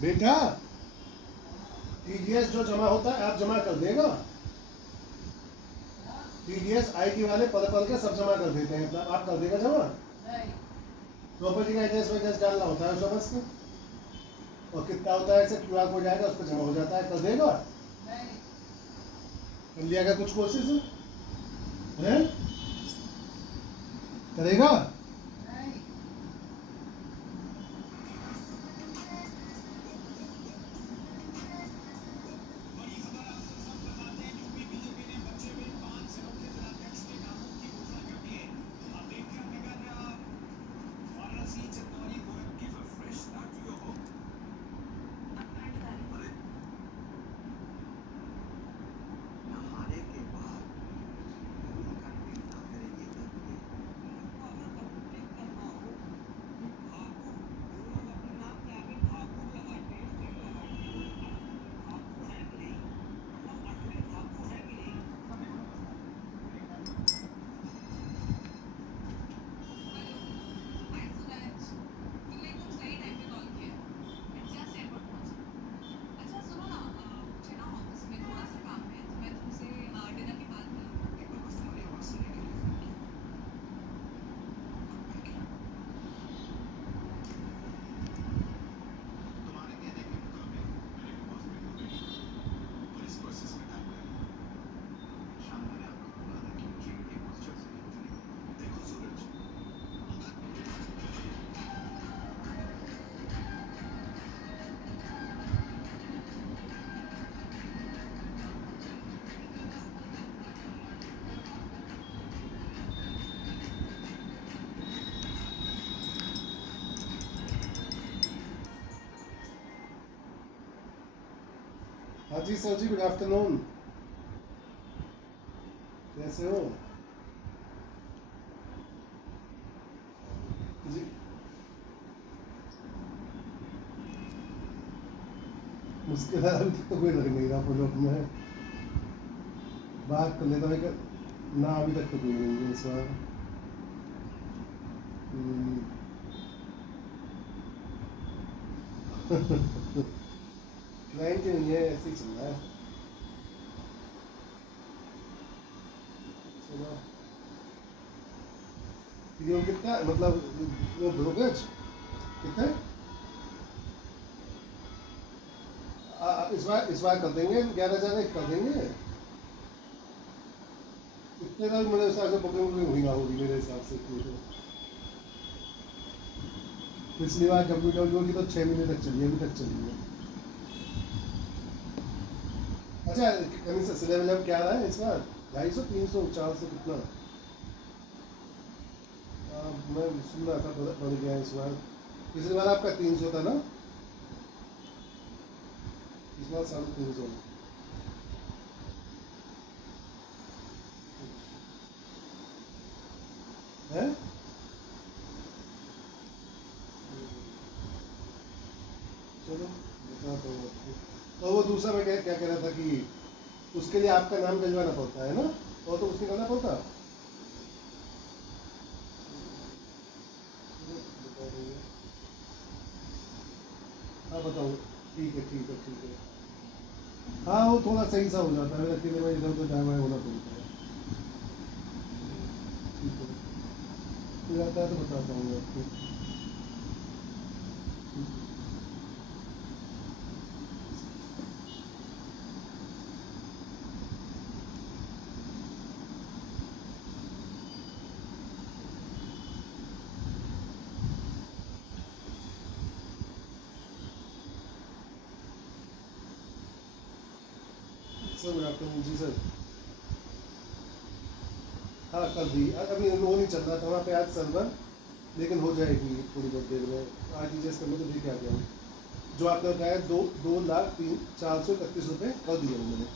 बेटा टीडीएस जो जमा होता है आप जमा कर देगा। टीडीएस आईटी वाले पल पल के सब जमा कर देते हैं, मतलब आप कर देगा जमा। प्रॉपर्टी का एड्रेस वैड्रेस डालना होता है समझ के, और कितना होता है ऐसे क्यूआर कोड आएगा उस पर जमा हो जाता है, कर देगा। कर लिया क्या कुछ कोशिश है? करेगा? हाँ जी सर जी, गुड आफ्टरनून। कैसे हो जी? मुश्किल है, अभी तक तो कोई लग नहीं रहा फॉलो में। बात कर लेता मैं ना, अभी तक तो कोई नहीं है इस बार। क्लाइंट ही नहीं है, ऐसे ही चल रहा है। चलो ये कितना मतलब वो ब्रोकरेज कितने इस बार कर देंगे, 11,000 एक कर देंगे। इतने का भी मेरे हिसाब से बुकिंग वुकिंग हुई ना होगी मेरे हिसाब से। पिछली बार डब्ल्यू की तो 6 महीने तक चली है, अभी तक चली है। अच्छा कहीं से सिलेबस क्या रहा है इस बार? 250, 300, 400 कितना? मैं सुन रहा था बढ़ गया इस बार। पिछली बार आपका 300 था ना, इस बार 350 है। चलो बताता हूँ आपको। और वो दूसरा मैं क्या क्या कह रहा था कि उसके लिए आपका नाम भिजवाना पड़ता है ना, और तो कुछ नहीं करना पड़ता। बता देंगे। हाँ बताओ। ठीक है ठीक है ठीक है। हाँ वो थोड़ा सही सा हो जाता है, अकेले में इधर उधर टाइम होना पड़ता है। ठीक है, फिर आता है तो बताता हूँ आपको। सर गुड आफ्टरनून जी सर। हाँ कर दी, अभी वो नहीं चल रहा था वहाँ पे आज सर्वर, लेकिन हो जाएगी थोड़ी बहुत देर में। आज एडजस्ट कर लो तो देख आ गया हूँ। जो आपने बताया 2,04,31 रुपये कर दिए हूँ मैंने।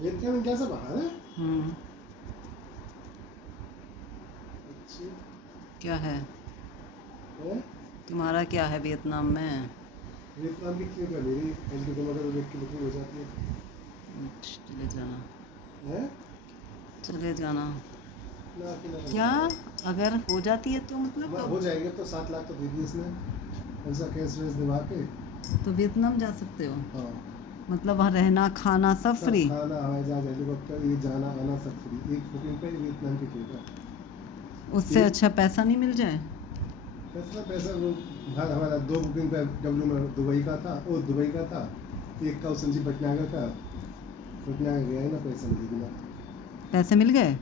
वियतनाम क्या से बाहर है? अच्छी क्या है है। तुम्हारा, क्या है वियतनाम में? वियतनाम की क्यों कर मेरी एल की टमाटर देख के बुकिंग हो जाती चले जाना, है? चले जाना। ना कि ना क्या अगर हो जाती है तो मतलब हो जाएगा तो 7 लाख तो दे दिए इसने, ऐसा केस वेस दिवा के। तो वियतनाम जा सकते हो? हाँ, मतलब वहाँ रहना खाना सब सब फ्री? खाना हवाई जहाज हेलीकॉप्टर ये जाना आना सब फ्री, एक बुकिंग पे वियतनाम की ट्रिप है। उससे एक- अच्छा पैसा नहीं मिल जाए? पैसा वो हमारा 2 बुकिंग पे डब्ल्यू में दुबई का था, वो दुबई का था, एक का संजीव भटनागर का, भटनागर गया ही ना, पैसा नहीं मिला। पैसे मिल गए?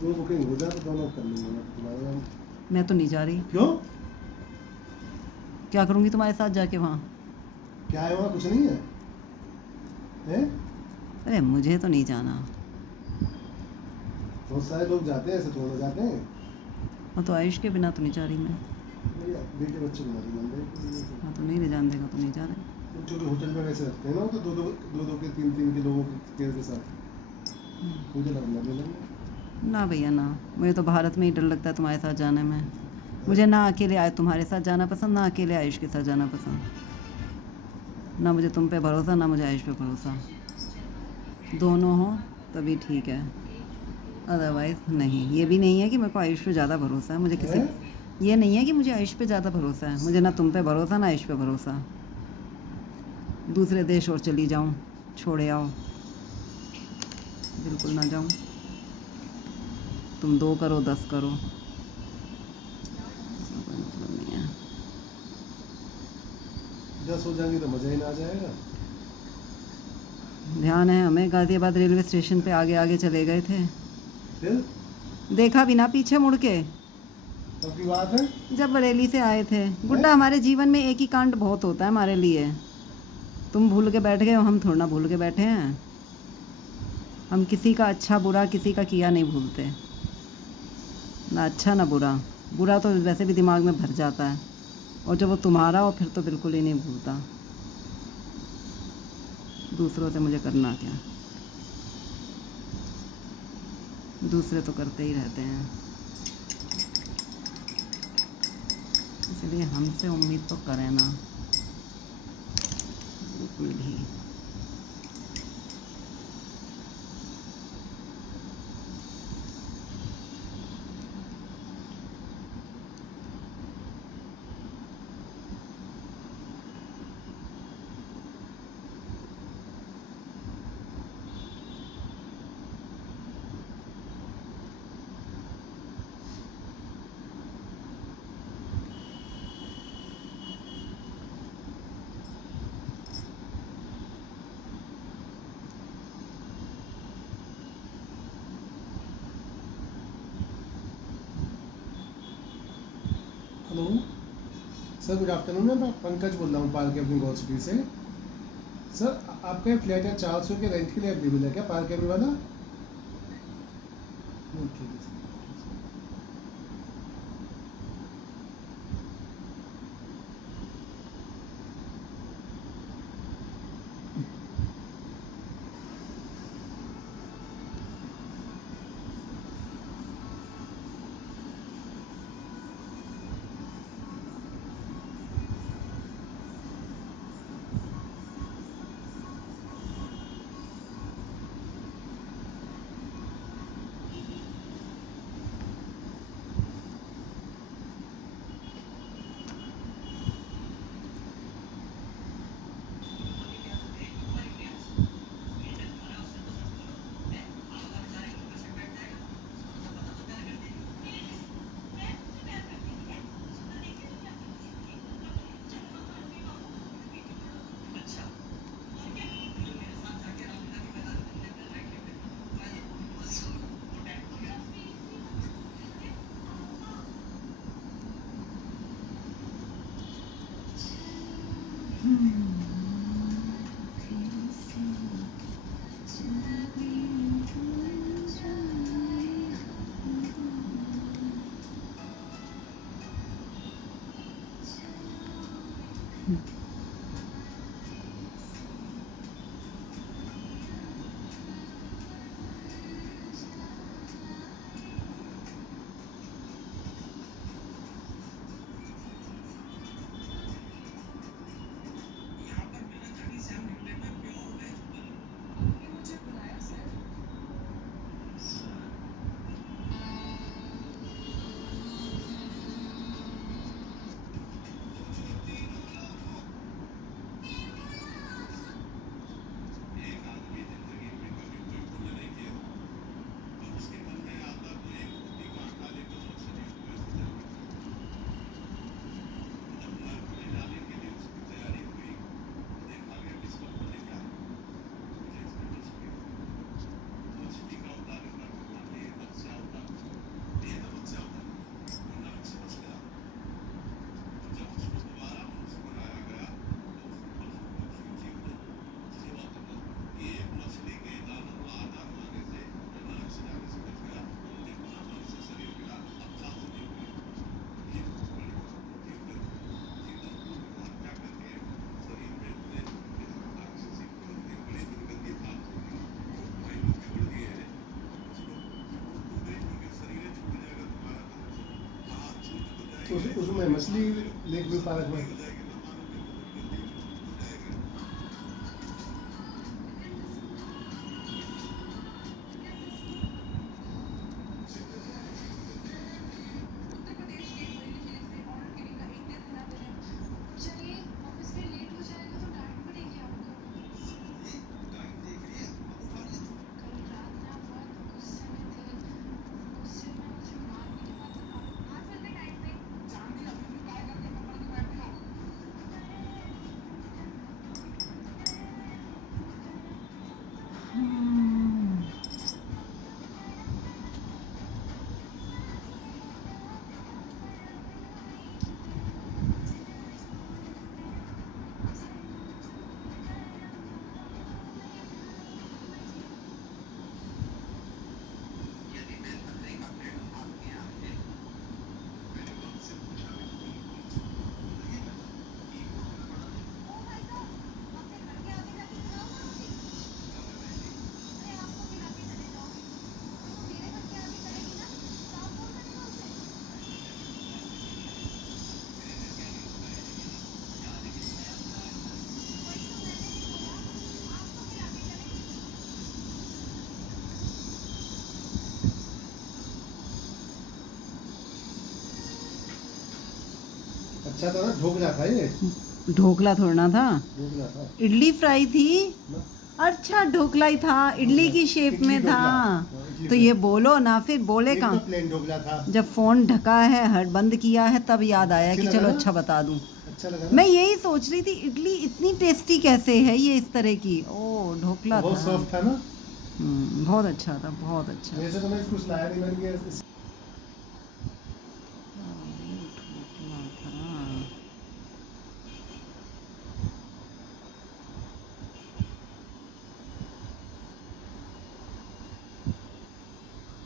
दो बुकिंग हो जाए तो दोनों कर लेंगे मैं तुम्हारे नाम। मैं तो नहीं जा रही। क्यों? क्या करूँगी तुम्हारे साथ जाके वहाँ? क्या है वहाँ, कुछ नहीं है हैं? अरे मुझे तो नहीं जाना। बहुत सारे लोग जाते हैं, ऐसे थोड़ा जाते हैं। हाँ तो आयुष के बिना तो नहीं जा रही मैं। भैया बेटे बच्चे को नहीं जानते, हाँ तो नहीं ले जान देगा तो नहीं जा रहे। क्योंकि होटल में वैसे रखते हैं ना, तो दो के तीन के लोगों के साथ मुझे लगना ले लेंगे। ना भैया ना, मुझे तो भारत में ही डर लगता है तुम्हारे साथ जाने में। मुझे ना अकेले आए तुम्हारे साथ जाना पसंद, ना अकेले आयुष के साथ जाना पसंद। ना मुझे तुम पे भरोसा, ना मुझे आयुष पे भरोसा। दोनों हो तभी ठीक है, अदरवाइज़ नहीं। ये भी नहीं है कि मेरे को आयुष पे ज़्यादा भरोसा है, मुझे किसी, ये नहीं है कि मुझे आयुष पे ज़्यादा भरोसा है। मुझे ना तुम पे भरोसा, ना आयुष पे भरोसा। दूसरे देश और चली जाऊँ, छोड़े आओ, बिल्कुल ना जाऊँ। तुम 2 करो 10 करो, कोई मतलब नहीं है। 10 हो जाएंगे तो मज़ा ही ना आ जाएगा। ध्यान है हमें, गाज़ियाबाद रेलवे स्टेशन पे आगे आगे चले गए थे, फिर देखा भी ना पीछे मुड़ के। कब की बात है? जब बरेली से आए थे। गुड्डा, हमारे जीवन में एक ही कांड बहुत होता है हमारे लिए। तुम भूल के बैठ गए हो, हम थोड़ा ना भूल के बैठे हैं। हम किसी का अच्छा बुरा किसी का किया नहीं भूलते, ना अच्छा ना बुरा। बुरा तो वैसे भी दिमाग में भर जाता है, और जब वो तुम्हारा हो फिर तो बिल्कुल ही नहीं भूलता। दूसरों से मुझे करना क्या, दूसरे तो करते ही रहते हैं, इसलिए हमसे उम्मीद तो करें ना बिल्कुल भी। Hello sir, good afternoon. मैं पंकज बोल रहा हूँ पार्क एवेन्यू गॉड सिटी से। सर आपका ये फ्लैट है 400 के रेंट के लिए अवेलेबल है क्या, पार्क एवेन्यू वाला? ठीक है सर। उसमें मछली लेक व्यू पार्क में। अच्छा था ना, ढोकला था ये। ढोकला थोड़ा ना था, ढोकला था इडली फ्राई थी। ना? अच्छा ढोकला ही था, इडली की शेप इडली में था। ढोकला। हाँ, इडली तो ये ढोकला। बोलो ना, फिर बोले एक तो कहाँ। प्लेन ढोकला था। जब फोन ढका है, हट बंद किया है, तब याद आया अच्छी कि लगा चलो ना? अच्छा बता दूं। अच्छा लगा मैं ना? यही सोच रही थी, इडली इतनी टेस्टी कैसे है ये इस तरह की। ओ ढोकला बहुत था। सॉफ्ट था ना। बहुत अच्छा था, बहुत अच्छा। वैसे तो मैं कुछ लाया नहीं, मैंने ढोकला था।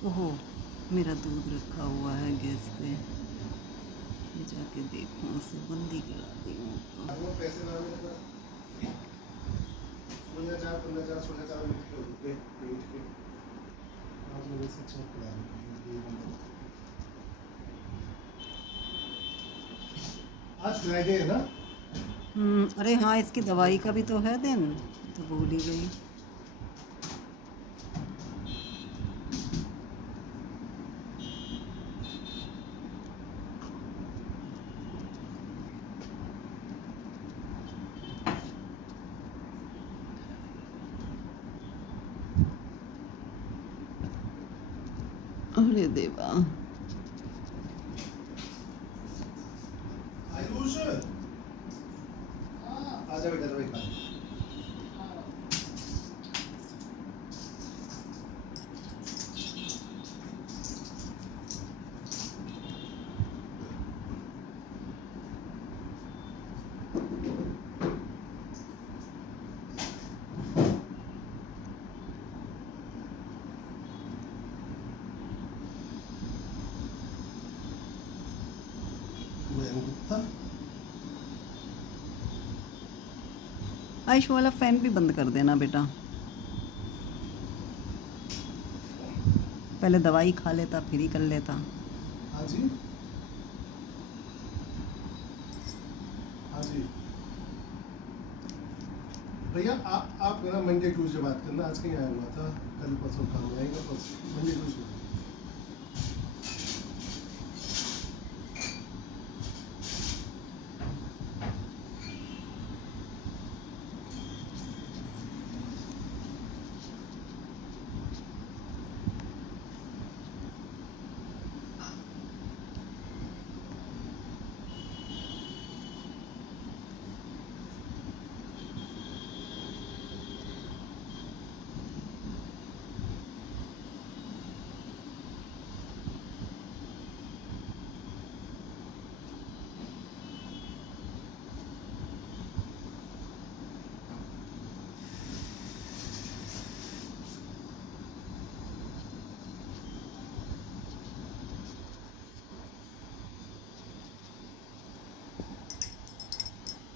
ओहो, मेरा दूध रखा हुआ है गैस पे, ये जाके देखूं, उसे बंदी गिरा दूँ तो। वो पैसे ना मेरे पास 16,000 16,000 मिनट के हो गए पेट के। आज मेरे से चेक करा आज फ्राइडे है ना? अरे हाँ, इसकी दवाई का भी तो है दिन, तो भूल ही गई। अरे देवा। आयुष आजा बेटा, दवाई खा। आयुष वाला फैन भी बंद कर देना बेटा, पहले दवाई खा लेता फिर ही कर लेता। हाँ जी, हाँ जी भैया, आप मेरा मंडे ट्यूसडे बात करना। आज कहीं आया हुआ था, कल परसों काम में आएगा, परसों मंडे ट्यूसडे।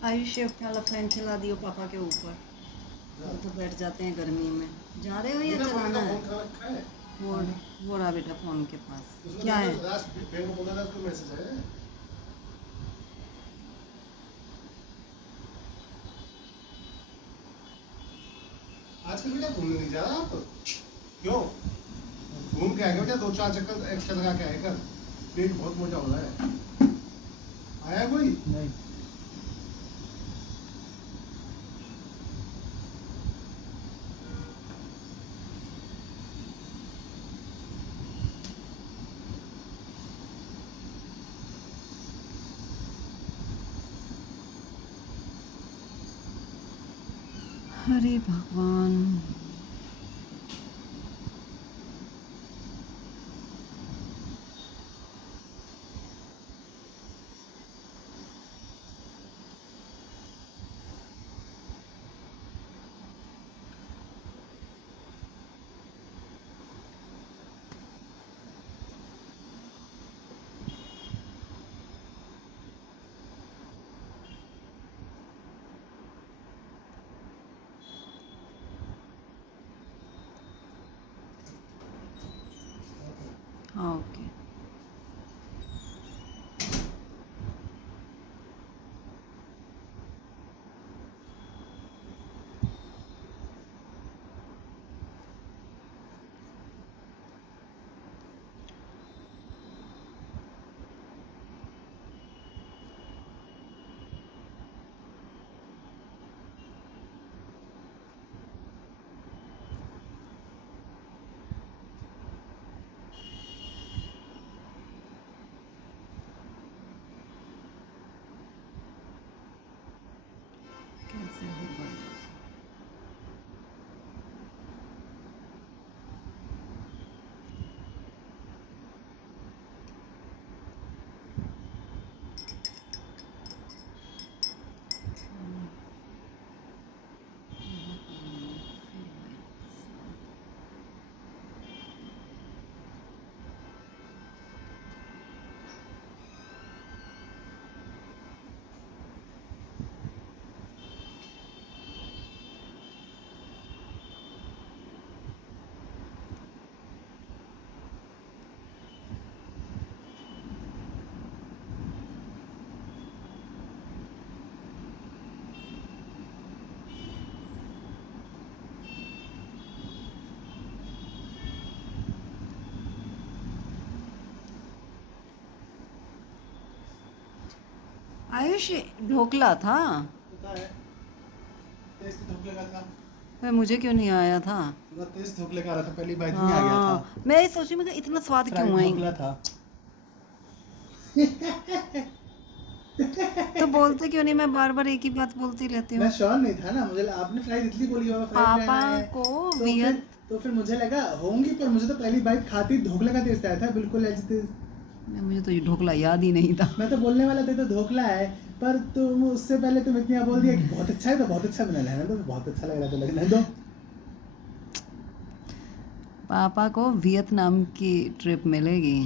आयुष वाला फैन चला दियो पापा के ऊपर, वो तो बैठ जाते हैं गर्मी में। जा रहे हो या मेरा फोन चलाना का है? फोन कहाँ रखा है? वो रहा बेटा फोन के पास। उसमें क्या है? लास्ट बैंक को बोला था, उसको मैसेज आया है। आजकल बेटा घूमने नहीं जा रहा आप? क्यों? घूम के आएगा बेटा, 2-4 चक्कर एक्स्ट्रा लगा के आएगा। पेट बहुत मोटा हो रहा है। आया कोई? नहीं। हरे भगवान। हाँ ओके। कैसे होगा? आयुष ढोकला था, पता है, टेस्ट ढोकले का था। पर मुझे क्यों नहीं आया था? पूरा टेस्ट ढोकले का आ रहा था, पहली बाइट में आ गया था। हाँ मैं ये सोची मैं इतना स्वाद फ्राइड क्यों ढोकला आई? था। तो बोलते क्यों नहीं? मैं बार बार एक ही बात बोलती रहती मैं हूँ। श्योर नहीं था ना, मुझे आपने फ्राइड इडली बोली और फ्राइड पापा रहना है। को तो वियत तो फिर मुझे लगा होंगी, पर मुझे तो पहली बाइट खाती ढोकले का टेस्ट आया था, बिल्कुल एज इट इज। मुझे तो ये ढोकला याद ही नहीं था। मैं तो बोलने वाला था तो ढोकला है, पर तुम उससे पहले तुम इतना बोल दिया कि बहुत अच्छा है, तो बहुत अच्छा बना है तो बहुत अच्छा लग रहा था, लगने दो। पापा को वियतनाम की ट्रिप मिलेगी।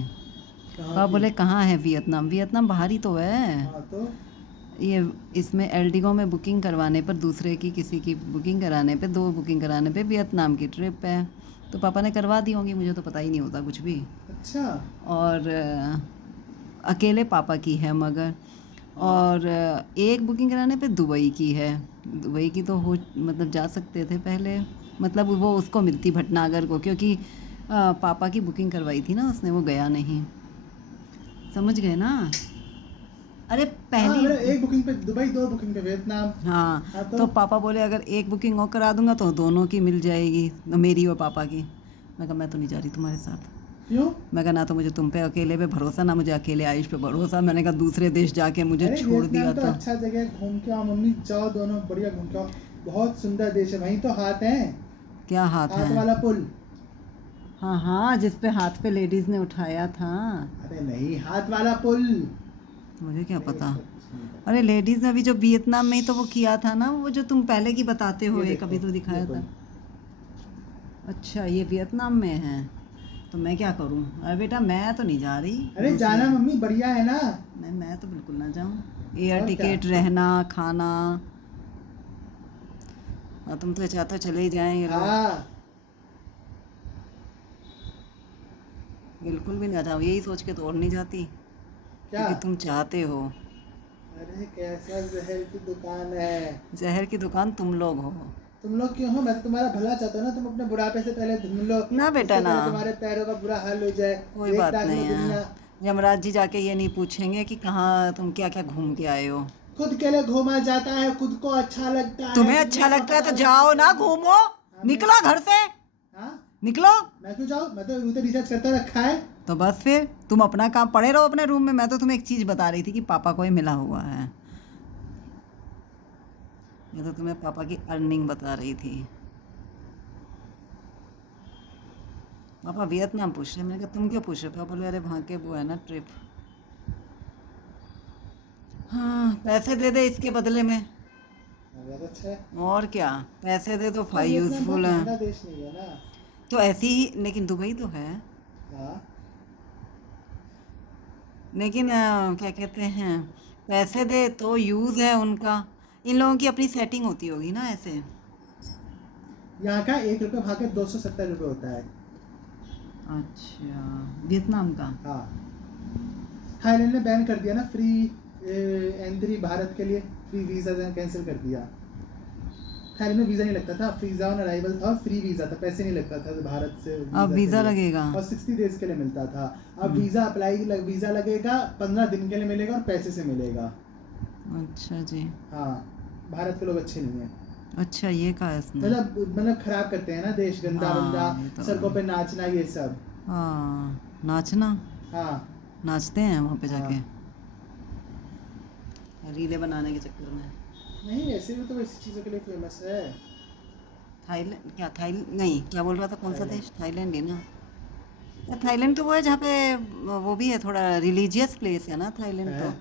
कहाँ पापा की? बोले कहाँ है वियतनाम? वियतनाम बाहर ही तो है। हाँ तो ये इसमें एल्डिगो में बुकिंग करवाने पर, दूसरे की किसी की बुकिंग कराने पे, 2 बुकिंग कराने पे वियतनाम की ट्रिप है। तो पापा ने करवा दी होंगी, मुझे तो पता ही नहीं होता कुछ भी। अच्छा। और अकेले पापा की है मगर, और एक बुकिंग कराने पे दुबई की है। दुबई की तो हो मतलब जा सकते थे पहले, मतलब वो उसको मिलती भटनागर को, क्योंकि पापा की बुकिंग करवाई थी ना उसने, वो गया नहीं। समझ गए ना? अरे हाँ, पहली मेरा एक बुकिंग पे दुबई, 2 बुकिंग पे वियतनाम। हाँ हाँ तो पापा बोले अगर एक बुकिंग और करा दूंगा तो दोनों की मिल जाएगी, मेरी और पापा की। मैं कहा मैं तो नहीं जा रही तुम्हारे साथ। क्यों? मैं कहा ना तो मुझे तुम पे अकेले पे भरोसा, ना मुझे अकेले आयुष पे भरोसा। मैंने कहा दूसरे देश जाके मुझे अरे छोड़ दिया वियतनाम तो तो अच्छा जगह है, घूम के आओ मम्मी, जाओ दोनों बढ़िया घूम के आओ। बहुत सुंदर देश है, वहीं तो हाथ है, क्या हाथ हाथ है? वाला पुल। हाँ हाँ, जिस पे हाथ पे लेडीज ने उठाया था। अरे नहीं, हाथ वाला पुल। मुझे क्या नहीं, पता। उसका कुछ नहीं पता। अरे लेडीज ने अभी जो वियतनाम में ही तो वो किया था ना, वो जो तुम पहले की बताते हो, ये एक अभी देखो, तो ये दिखाया पुल। था। अच्छा ये वियतनाम में है, तो मैं क्या करूँ? अरे बेटा मैं तो नहीं जा रही। अरे दूसरे जाना मम्मी, बढ़िया है ना। नहीं मैं तो बिल्कुल ना जाऊँ। एयर और टिकट, क्या? रहना, खाना, और तुम तो चाहते हो चले ही जाएं ये लोग। हाँ। बिल्कुल भी ना जाओ, यही सोच के तो और नहीं जाती, क्या? क्योंकि तुम चाहते हो। अरे कैसा जहर की दुकान है। जहर की दुकान तुम लोग हो। तुम लोग क्यों हो? मैं तो तुम्हारा भला चाहता हूँ ना, तुम अपने बुढ़ापे से पहले ढूंढ लो। ना बेटा, इससे पहले ना। तुम्हारे पैरों का बुरा हाल हो जाए। कोई एक बात टाक लो नहीं दुनिया। है। यमराज जी जाके ये नहीं पूछेंगे कि कहाँ तुम क्या क्या घूम के आए हो। खुद के लिए घूमा जाता है, खुद को अच्छा लगता है। तुम्हें दुनिया अच्छा को लगता है तो पता जाओ लगता ना, है। घूमो। हाँ, निकलो घर से, हाँ? निकलो। मैं क्यों जाऊँ? मैं तो रिसर्च करता रखा है। तो बस फिर तुम अपना काम पड़े रहो अपने रूम में। मैं तो तुम्हें एक चीज बता रही थी कि पापा को ही मिला हुआ है। मैं तो तुम्हें पापा की अर्निंग बता रही थी। पापा वियतनाम पूछ रहे। मैंने कहा तुम क्यों पूछ रहे? पापा बोले अरे वहाँ के वो है ना ट्रिप। हाँ, पैसे दे दे इसके बदले में। बहुत अच्छा है। और क्या, पैसे दे तो पर वियतनाम बहुत यूजफुल महंगा है। देश नहीं है ना। तो ऐसी ही, लेकिन दुबई तो है। हाँ, लेकिन क्या कहते हैं, पैसे दे तो यूज़ है उनका। इन लोगों की अपनी सेटिंग होती होगी ना ऐसे। यहाँ का 1 रुपये वहाँ के 270 रुपये होता है। अच्छा, वियतनाम का। हाँ, थाईलैंड ने बैन कर दिया ना फ्री एंट्री भारत के लिए। फ्री वीज़ा कैंसिल कर दिया। थाईलैंड में वीज़ा नहीं लगता था, वीज़ा ऑन अराइवल था और फ्री वीज़ा था, पैसे नहीं लगता था भारत से अब के वीज़ा लिए। लगेगा। और 60 डेज के लिए मिलता था। अब वीज़ा वीज़ा लगेगा, 15 दिन के लिए मिलेगा और पैसे से मिलेगा। अच्छा जी। हाँ, भारत के लोग अच्छे नहीं हैं। अच्छा, ये कहा है इसने। मतलब खराब करते हैं ना देश, गंदा बंदा, हाँ, ये तो सड़कों पे नाचना, ये सब। हाँ, नाचना। हाँ, नाचते हैं वहाँ पे हाँ। जाके, रीलें बनाने के चक्कर में। नहीं, वैसे भी तो ऐसी चीज़ों के लिए फेमस है। थाईलैंड क्या, थाईलैंड नहीं, क्या बोल रहा था, कौन सा थाईलैंड। देश? थाईलैंड ही ना। या थाईलैंड तो वो है जहाँ पे वो भी है, थोड़ा रिलीजियस प्लेस है ना थाईलैंड तो। है?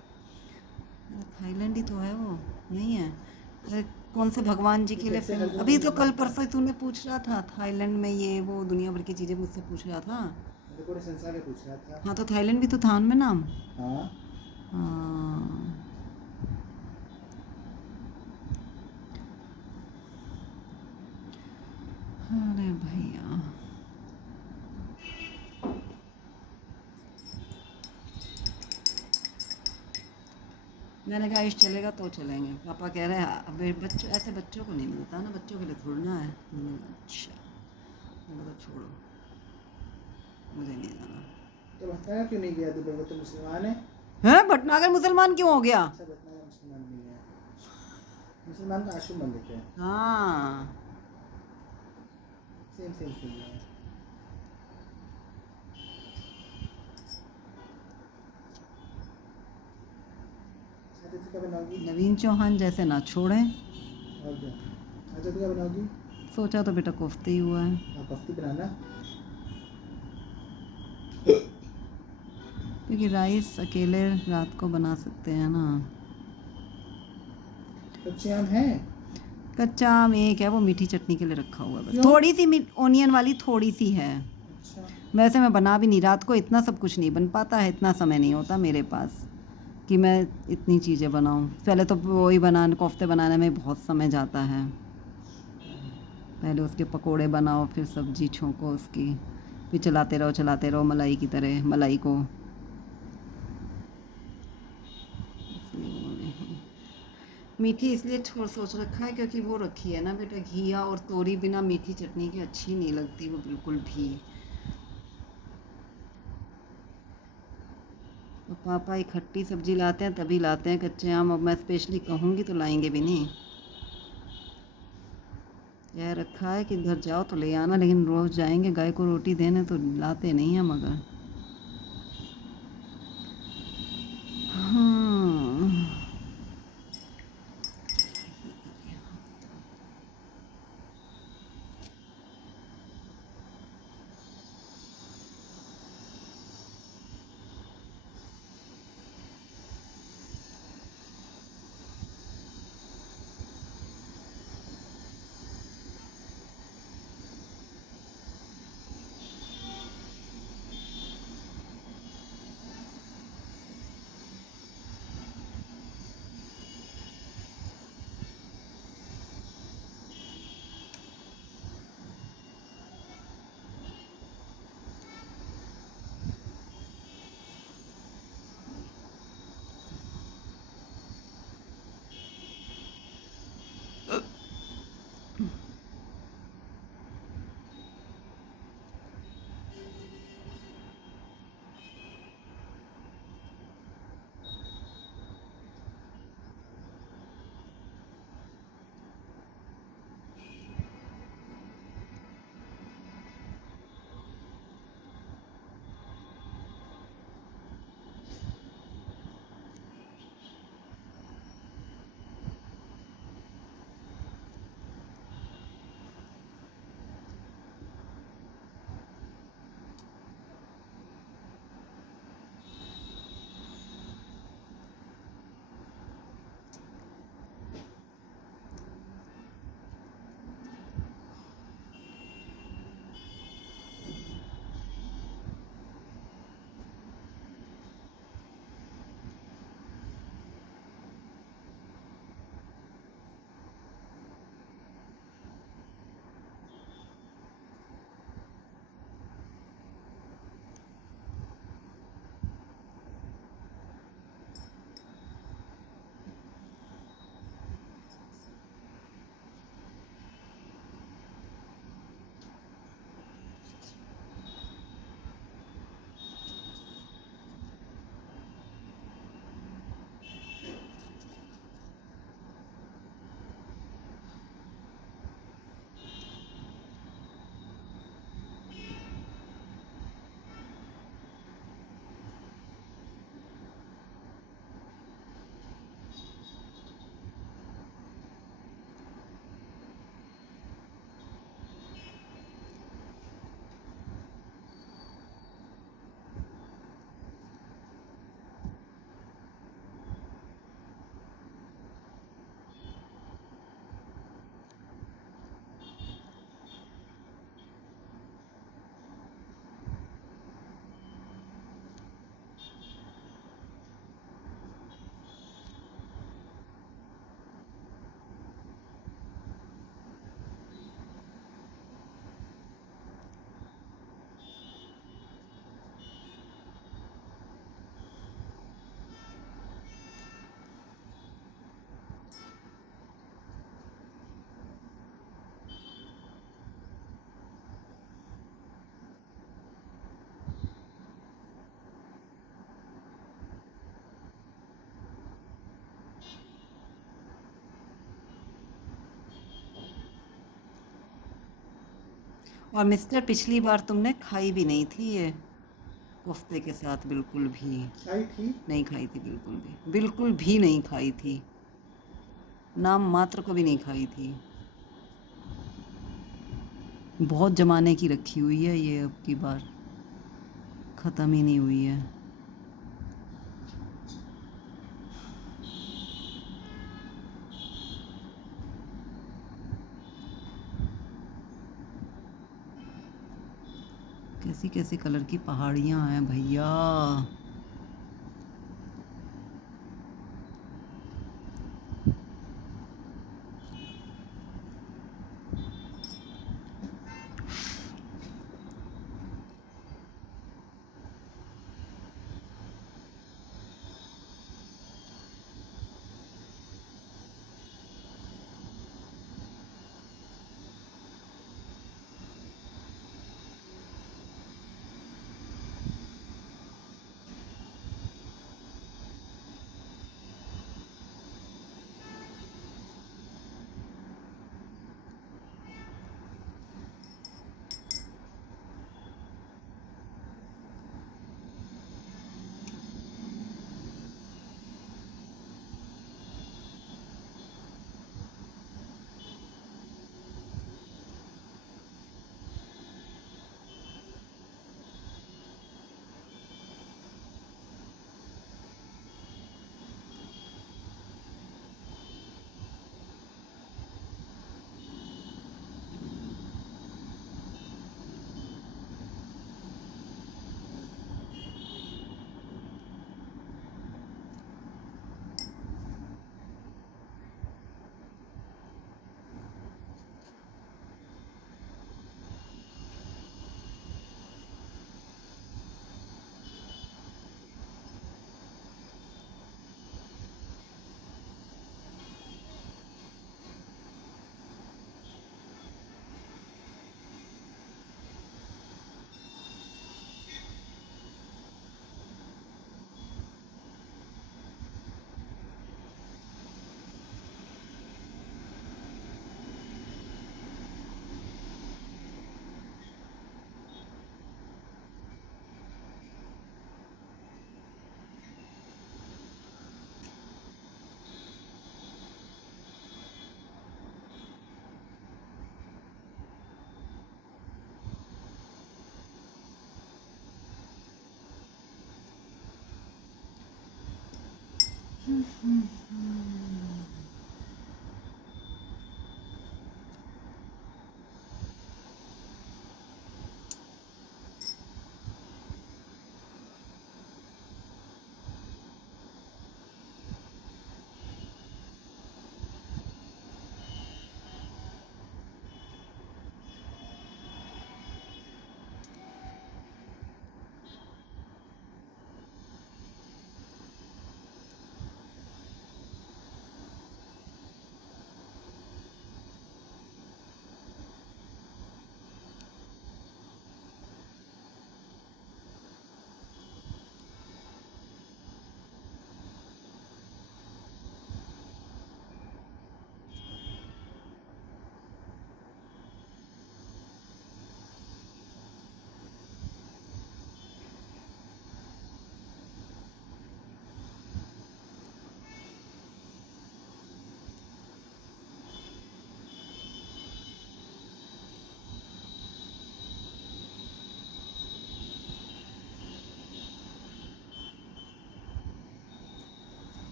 थाईलैंड ही तो है वो, नहीं है? अरे कौन से भगवान जी ये के लिए कैसे हर फिल्म, जगह अभी तो घूमना कल होता है? परसों ही तूने पूछ रहा था थाईलैंड में ये वो दुनिया भर की चीज़ें मुझसे पूछ रहा था। मैं तो पूरे संसार में पूछ रहा था। हाँ, तो थाईलैंड भी तो था उनमें नाम। हाँ, हाँ। अरे भैया, मैंने कहा आयुष चलेगा तो चलेंगे। पापा कह रहे हैं अबे बच्चों, ऐसे बच्चों को नहीं मिलता ना, बच्चों के लिए थोड़ना है। अच्छा, मैंने कहा छोड़ो, मुझे नहीं जाना। तो भटनागर क्यों नहीं गया दुबई में? तो मुसलमान है। हैं, भटनागर मुसलमान क्यों हो गया? अच्छा, भटनागर मुसलमान नहीं है। मुसलमान का आश्रम बन देते हैं। हाँ, सेम सेम सेम है। अच्छा, तो क्या बनाओगी? नवीन चौहान जैसे ना छोड़ें। और क्या? अच्छा, तो क्या बनाओगी? सोचा तो बेटा कोफ्ते ही हुआ है, हाँ, कफ्ती बनाना। क्योंकि राइस अकेले रात को बना सकते हैं ना। कच्चे आम है? कच्चा आम एक है, वो मीठी चटनी के लिए रखा हुआ है बस। क्यों? थोड़ी सी ओनियन वाली थोड़ी सी है। अच्छा। वैसे मैं बना भी नहीं, रात को इतना सब कुछ नहीं बन पाता है, इतना समय नहीं होता मेरे पास कि मैं इतनी चीज़ें बनाऊं। पहले तो वही बनाने, कोफ्ते बनाने में बहुत समय जाता है। पहले उसके पकोड़े बनाओ, फिर सब्जी छोंको उसकी, फिर चलाते रहो मलाई की तरह मलाई को। मीठी इसलिए छोड़ सोच रखा है क्योंकि वो रखी है ना बेटा, घिया और तोरी बिना मीठी चटनी की अच्छी नहीं लगती वो बिल्कुल भी। तो पापा ही खट्टी सब्जी लाते हैं तभी लाते हैं कच्चे आम। अब मैं स्पेशली कहूँगी तो लाएंगे भी नहीं। कह रखा है कि घर जाओ तो ले आना, लेकिन रोज़ जाएंगे गाय को रोटी देने तो लाते नहीं हैं मगर। हाँ, और मिस्टर पिछली बार तुमने खाई भी नहीं थी ये कोफ्ते के साथ, बिल्कुल भी आई थी। नहीं खाई थी, बिल्कुल भी नहीं खाई थी, नाम मात्र को भी नहीं खाई थी। बहुत जमाने की रखी हुई है ये, अब की बार ख़त्म ही नहीं हुई है। कैसी कैसी कलर की पहाड़ियाँ हैं भैया।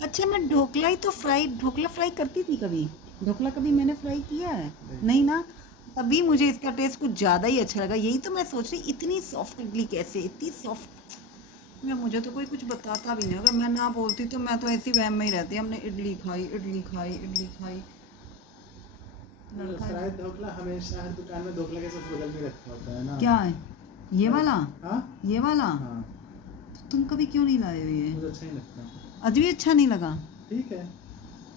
अच्छा मैं ढोकला फ्राई करती थी कभी? ढोकला कभी मैंने फ्राई किया है? नहीं ना। तभी मुझे इसका टेस्ट कुछ ज़्यादा ही अच्छा लगा। यही तो मैं सोच रही, इतनी सॉफ्ट इडली कैसे, इतनी सॉफ्ट। मैं मुझे तो कोई कुछ बताता भी नहीं, अगर मैं ना बोलती तो मैं तो ऐसी वहम में ही रहती। हमने इडली खाई, इडली खाई, इडली खाई। लड़का फ्राइड ढोकला हमेशा हर दुकान में ढोकला के साथ बगल में रखा होता है ना। क्या है ये वाला? हाँ ये वाला? हाँ, तो तुम कभी क्यों नहीं लाए हो ये? मुझे अच्छा ही लगता है। आज भी अच्छा नहीं लगा? ठीक है,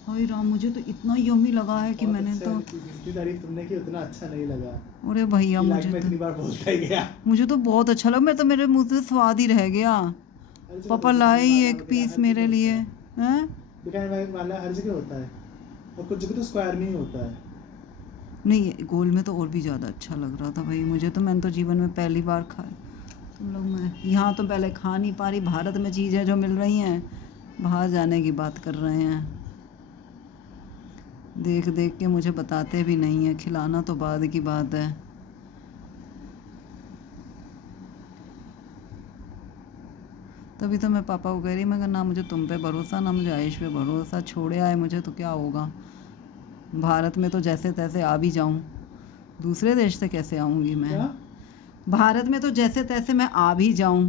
हाय राम, मुझे तो इतना यम्मी लगा है कि बहुत मैंने अच्छा तो, है, जितनी तारीफ तुमने की उतना अच्छा नहीं लगा। अरे भैया लाइफ मुझे में तो, इतनी बार बोलता ही गया। मुझे तो बहुत अच्छा लगा। मेरे मुंह से स्वाद ही रह गया। हर जगह पापा दुकान लाए ही वाला एक वगैरह पीस हर मेरे जगह होता लिए। है। हैं? दुकान वाला हर जगह होता है, और कुछ जगह तो स्क्वायर में ही होता है। नहीं, गोल में तो और भी ज़्यादा अच्छा लग रहा था भाई मुझे तो। मैंने तो जीवन में पहली बार खाया। तुम लोग, मैं यहाँ तो पहले खा नहीं पा रही, भारत में चीज़ें जो मिल रही हैं, बाहर जाने की बात कर रहे हैं। देख देख के मुझे बताते भी नहीं है, खिलाना तो बाद की बात है। तभी तो मैं पापा को कह रही, मैं कहा, ना मुझे तुम पे भरोसा, ना मुझे आयुष पे भरोसा। छोड़े आए मुझे तो क्या होगा। भारत में तो जैसे तैसे आ भी जाऊं, दूसरे देश से कैसे आऊंगी मैं? क्या? भारत में तो जैसे तैसे मैं आ भी जाऊं,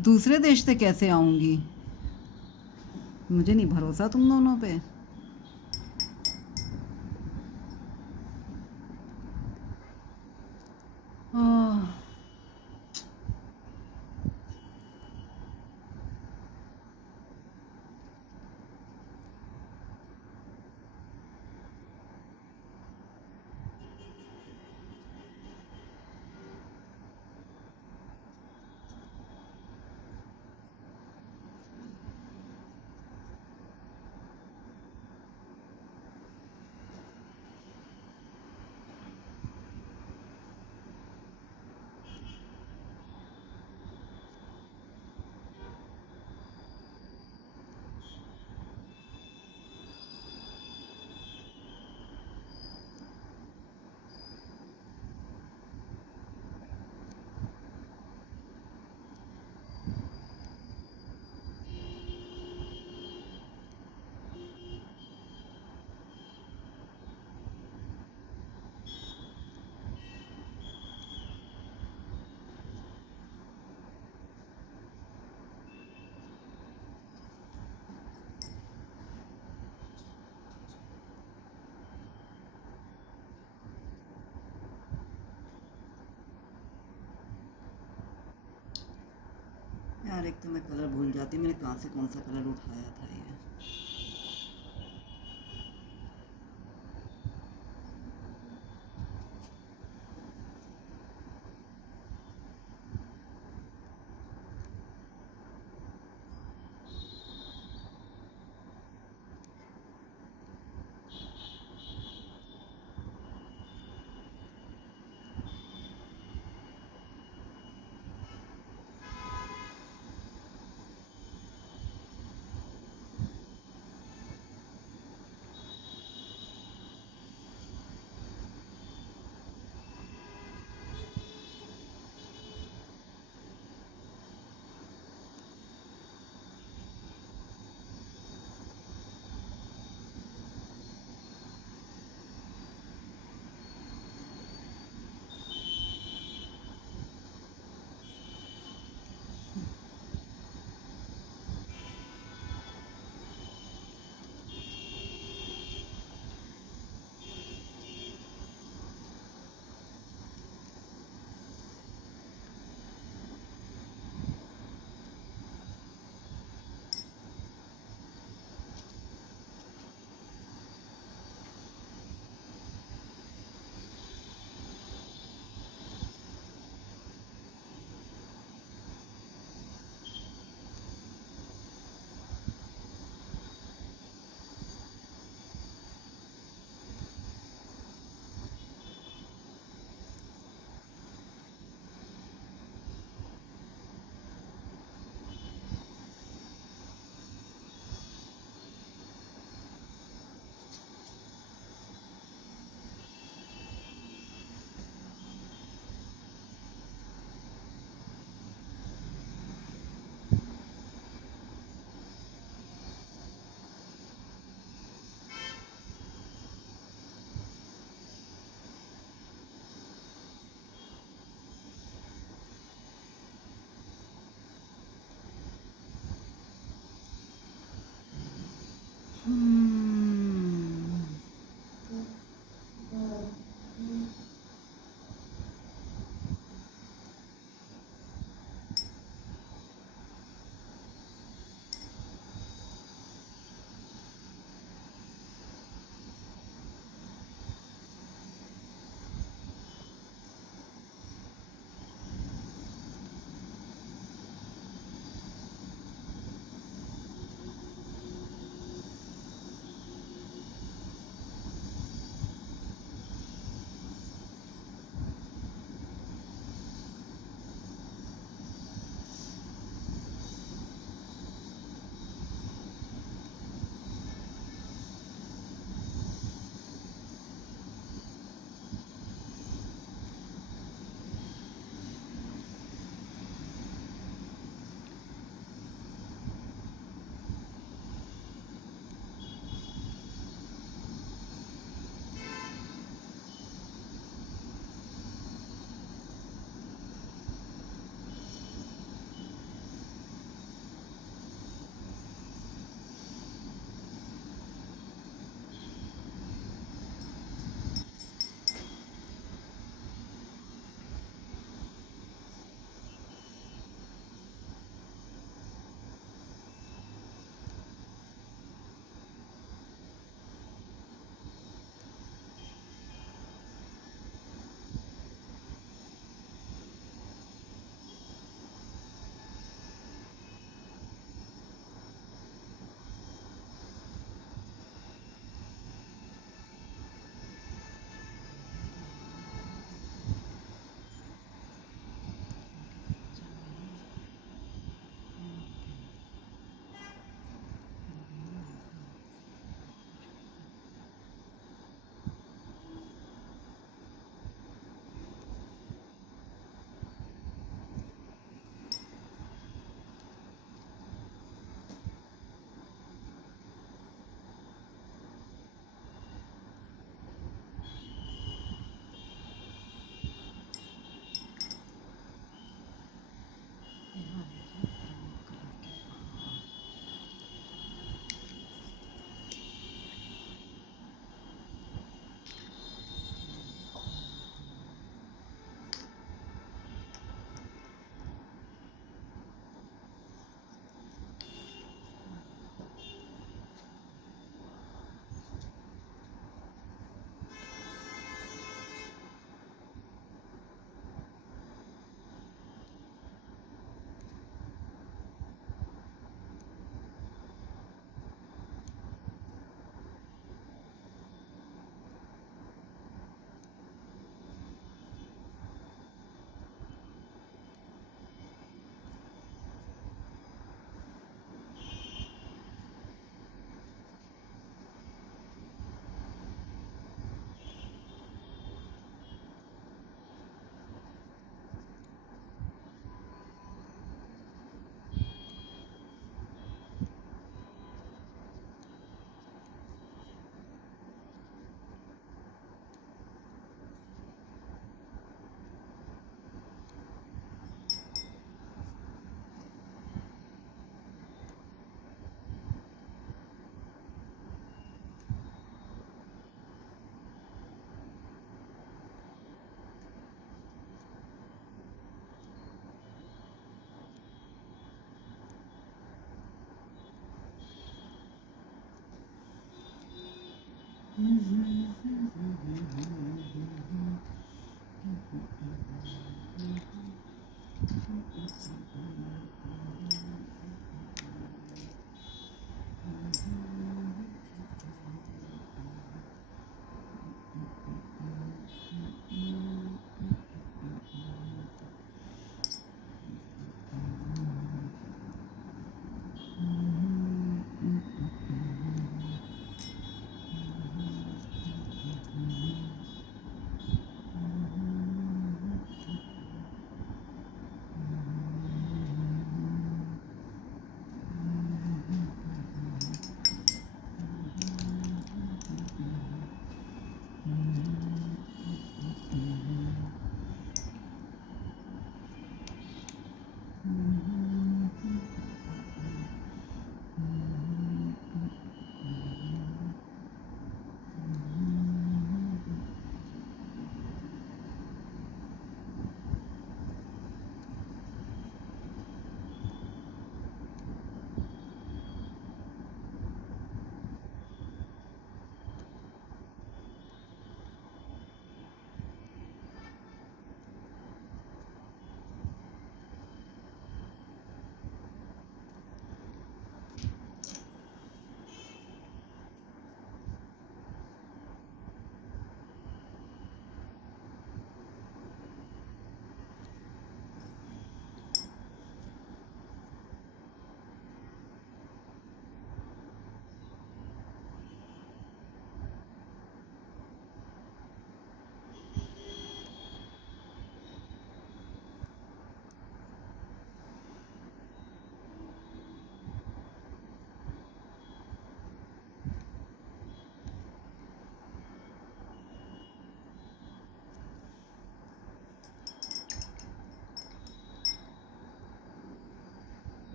दूसरे देश से कैसे आऊंगी? मुझे नहीं भरोसा तुम दोनों पे। आह, यार एक तो मैं कलर भूल जाती, मैंने कहाँ से कौन सा कलर उठाया था ये।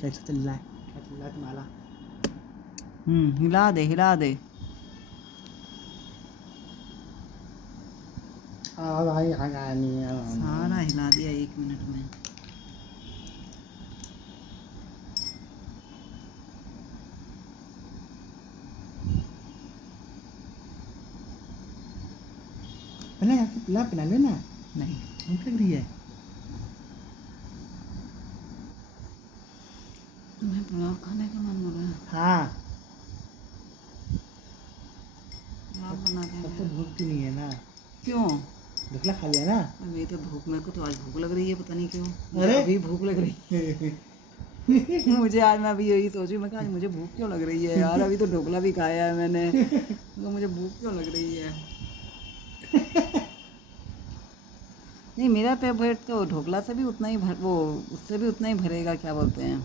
कैसा चल रहा है? क्या चल रहा है तुम्हारा? हिला दे हिला दे। भाई हगानी सारा हिला दिया 1 मिनट में। पहले यार पुलाव बना लो ना। नहीं भूख लग रही है। तुम्हें पुलाव खाने का मन हो रहा है? हाँ पुलाव बना तब तो देंगे। भूख भी नहीं है ना। क्यों? ढोकला खा लिया ना। अभी तो भूख, मेरे को तो आज भूख लग रही है, पता नहीं क्यों। अरे! अभी भूख लग रही है। मुझे आज, मैं अभी यही सोच रही हूँ, मैं कहा आज मुझे भूख क्यों लग रही है यार, अभी तो ढोकला भी खाया है मैंने, तो मुझे भूख क्यों लग रही है। नहीं, मेरा पेट तो ढोकला से भी उतना ही उससे भी उतना ही भरेगा, क्या बोलते हैं,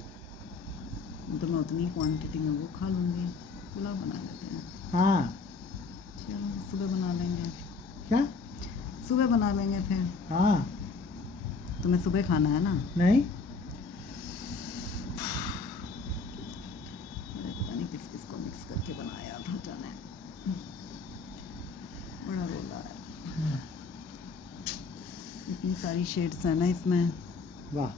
तो मैं उतनी क्वांटिटी में वो खा लूँगी। पुलाव बना लेते हैं। हाँ चलो सुबह बना लेंगे। क्या? सुबह बना लेंगे फिर। हाँ तुम्हें सुबह खाना है ना? नहीं मैंने पता नहीं किस किस को मिक्स करके बनाया था जाने, बड़ा रोला है। इतनी सारी शेड्स है ना इसमें, वाह।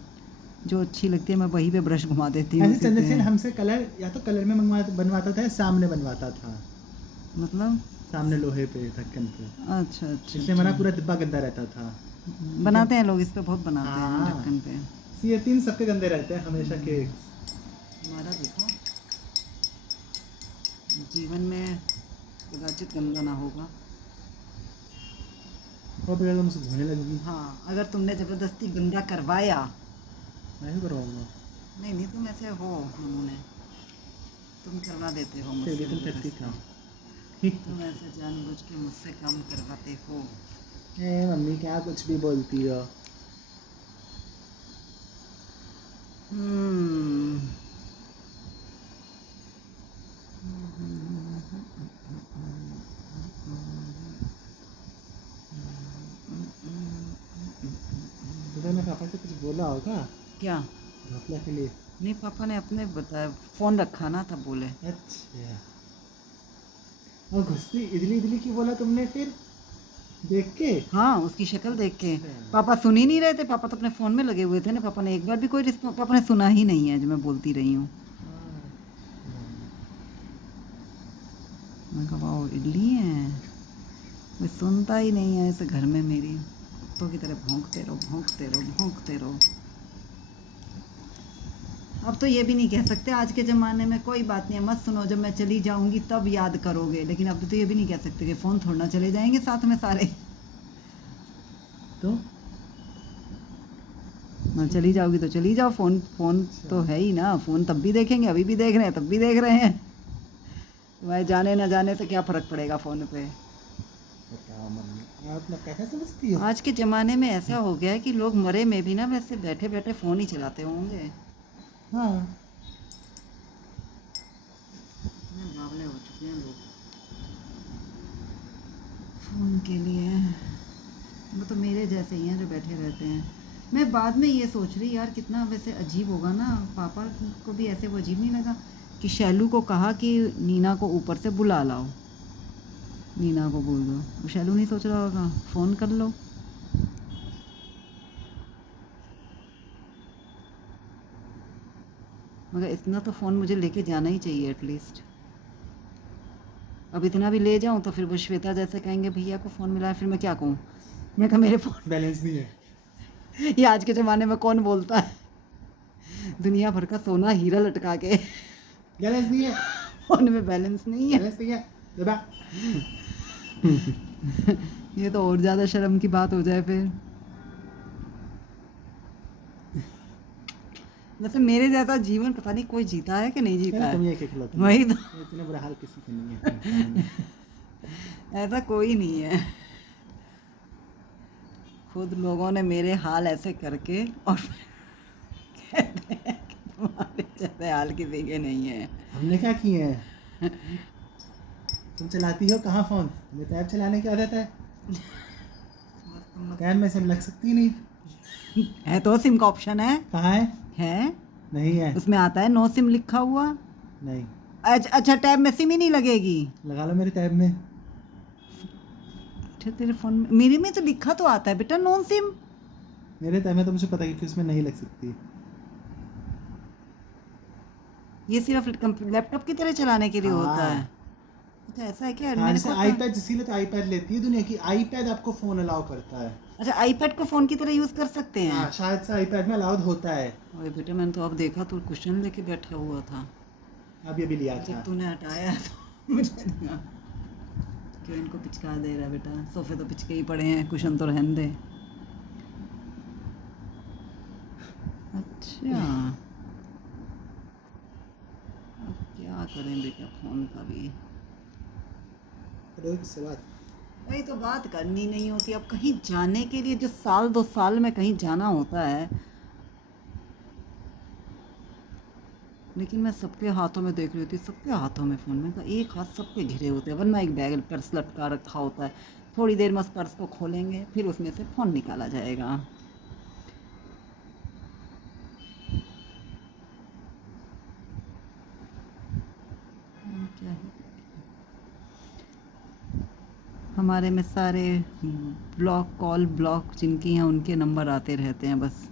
जो अच्छी लगती है मैं वहीं पे ब्रश घुमा देती हूँ। ऐसे उसी चंद्रसेन पे। हमसे कलर या तो कलर में बनवाता था या सामने बनवाता था। मतलब सामने लोहे पे ढक्कन पे, अच्छा अच्छा इसलिए मना पूरा डिब्बा गंदा रहता था। बनाते हैं लोग इस पे, बहुत बनाते हैं हाँ। ढक्कन पे। ये 3 सबके गंदे रहते हैं हमेशा के। हमारा देखो जीवन में कदाचित गंदा ना होगा। और फिर तुम मुझसे धोने लगेगी। हाँ, अगर तुमने ज़बरदस्ती गंदा करवाया। मैं ही करवाऊंगा। नहीं नहीं, तुम ऐसे हो नमूने, तुम करवा देते हो फिर भी मुझसे तुम करती ज़बरदस्ती। क्या? तुम ऐसे जानबूझ के मुझसे काम करवाते हो। मम्मी क्या कुछ भी बोलती हो। हम्म। तुमने पापा से कुछ बोला होगा क्या? ढोकला के लिए? नहीं, पापा ने अपने बताया, फ़ोन रखा ना तब बोले। अच्छा, और घुसती इडली इडली की बोला तुमने फिर देख के? हाँ, उसकी शक्ल देख के। अच्छा। पापा सुन ही नहीं रहे थे, पापा तो अपने फ़ोन में लगे हुए थे ना। पापा ने एक बार भी कोई रिस्पॉन्स, पापा ने सुना ही नहीं है जो मैं बोलती रही हूँ। मैं कहा वाह इडली है, कोई सुनता ही नहीं है ऐसे घर में मेरी। कुत्तों की तरह भौंकते रहो भौंकते रहो भौंकते रहो। अब तो ये भी नहीं कह सकते आज के ज़माने में कोई बात नहीं है, मत सुनो, जब मैं चली जाऊंगी तब याद करोगे। लेकिन अब तो ये भी नहीं कह सकते कि फ़ोन थोड़ा ना चले जाएंगे साथ में सारे। तो मैं चली जाओगी तो चली जाओ, फ़ोन फ़ोन तो है ही ना। फ़ोन तब भी देखेंगे, अभी भी देख रहे हैं, तब भी देख रहे हैं। तुम्हारे जाने ना जाने से क्या फ़र्क पड़ेगा फ़ोन पे। बताओ मम्मी, आप ना कैसे समझती हो? आज के ज़माने में ऐसा हो गया है कि लोग मरे में भी ना वैसे बैठे बैठे फ़ोन ही चलाते होंगे। हाँ, इतने बावले हो चुके हैं लोग फ़ोन के लिए। वो तो मेरे जैसे ही हैं जो बैठे रहते हैं। मैं बाद में ये सोच रही यार, कितना वैसे अजीब होगा ना। पापा को भी ऐसे वो अजीब नहीं लगा कि शैलू को कहा कि नीना को ऊपर से बुला लाओ, नीना को बोल दो। वो शैलू नहीं सोच रहा होगा फ़ोन कर लो। मगर इतना तो फ़ोन मुझे लेके जाना ही चाहिए एटलीस्ट। अब इतना भी ले जाऊं तो फिर वो श्वेता जैसे कहेंगे भैया को फ़ोन मिला है, फिर मैं क्या कहूँ? मैं कहा मेरे फ़ोन बैलेंस नहीं है। ये आज के ज़माने में कौन बोलता है? दुनिया भर का सोना हीरा लटका के बैलेंस नहीं है। फ़ोन में बैलेंस नहीं है। बैलेंस नहीं है। दबा। ये तो और ज़्यादा शर्म की बात हो जाए फिर। वैसे मेरे जैसा जीवन पता नहीं कोई जीता है कि नहीं जीता तुम है। ये क्या खिलाती हो? वही तो, इतना बुरा हाल किसी का नहीं है। ऐसा कोई नहीं है। खुद लोगों ने मेरे हाल ऐसे करके और कहते हैं कि तुम्हारे जैसे हाल किसी के नहीं है। हमने क्या किए हैं? तुम चलाती हो कहाँ फ़ोन? तुम्हें टैब चलाने की आदत है। टैब में सिम लग सकती नहीं। है तो सिम का ऑप्शन है। कहाँ है? है, नहीं है। उसमें आता है नो सिम लिखा हुआ। नहीं, अच्छा, टैब में सिम ही नहीं लगेगी। लगा लो मेरे टैब में। अच्छा, तेरे फोन में, मेरे में तो लिखा तो आता है बेटा नो सिम। मेरे टैब में तो मुझे पता है कि उसमें नहीं लग सकती। ये सिर्फ लैपटॉप की तरह चलाने के लिए होता हाँ। है। अच्छा, ऐसा है क्या? हाँ, मेरे जैसे को तो, आईपैड, इसीलिए तो आईपैड लेती है दुनिया की। आईपैड आपको फ़ोन अलाउ करता है। अच्छा आईपैड को फ़ोन की तरह यूज़ कर सकते हैं। हाँ, शायद से आईपैड में अलाउड होता है। अरे बेटा, मैंने तो अब देखा तो क्वेश्चन लेके बैठा हुआ था। अभी अभी लिया जब था। तूने हटाया तो मुझे लगा क्यों इनको पिचका दे रहा है बेटा। सोफे तो पिचके ही पड़े हैं, कुशन तो रहने दे। अच्छा, अब क्या करें बेटा फ़ोन का भी। करोगे किससे बात? वही तो बात करनी नहीं होती। अब कहीं जाने के लिए जो साल 2 साल में कहीं जाना होता है, लेकिन मैं सबके हाथों में देख रही थी, सबके हाथों में फ़ोन। में एक हाथ सबके घिरे होते हैं, वरना एक बैग पर्स लटका रखा होता है। थोड़ी देर में उस पर्स को खोलेंगे, फिर उसमें से फ़ोन निकाला जाएगा। क्या है, हमारे में सारे ब्लॉक जिनकी हैं उनके नंबर आते रहते हैं। बस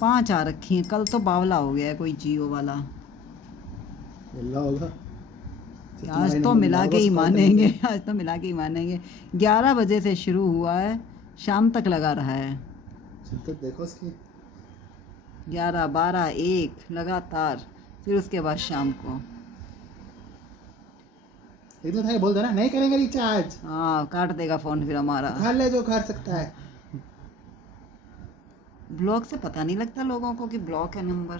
5 आ रखी हैं। कल तो बावला हो गया है कोई जियो वाला। बोला होगा कि तुम्हारे आज तो नंबर मिला मिला के ही होगा, उसको call मानेंगे, करने आज तो मिला के ही मानेंगे। 11 बजे से शुरू हुआ है, शाम तक लगा रहा है। के। तो देखो उसकी 11, 12, 1 लगातार, फिर उसके बाद शाम को। एक तो था बोल दो ना नहीं करेंगे रिचार्ज, हाँ, काट देगा फ़ोन फिर हमारा। उठा ले जो उखाड़ सकता है। ब्लॉक से पता नहीं लगता लोगों को कि ब्लॉक है नंबर,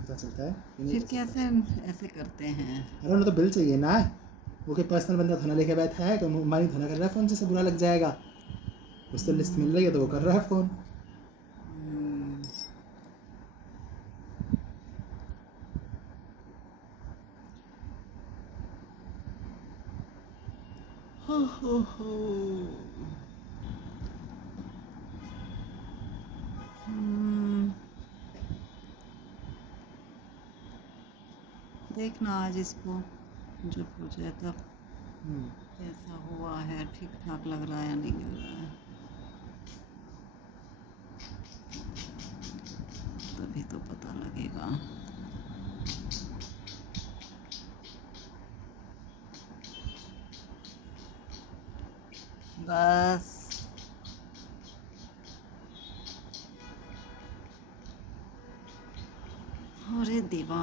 पता चलता है कि नहीं फिर पता चलता। कैसे ऐसे करते हैं। अरे उन्हें तो बिल चाहिए ना, वो के पर्सनल बंदा धोना लेके बैठा है तो हमारी धोना कर रहा है फ़ोन, जैसे बुरा लग जाएगा। उस तो लिस्ट मिल रही है तो वो कर रहा है फ़ोन। हम्म, हो, हो। हम्म, देखना आज इसको जब हो जाए तब कैसा हुआ है, ठीक ठाक लग रहा है या नहीं लग रहा है, तभी तो पता लगेगा। बस अरे देवा,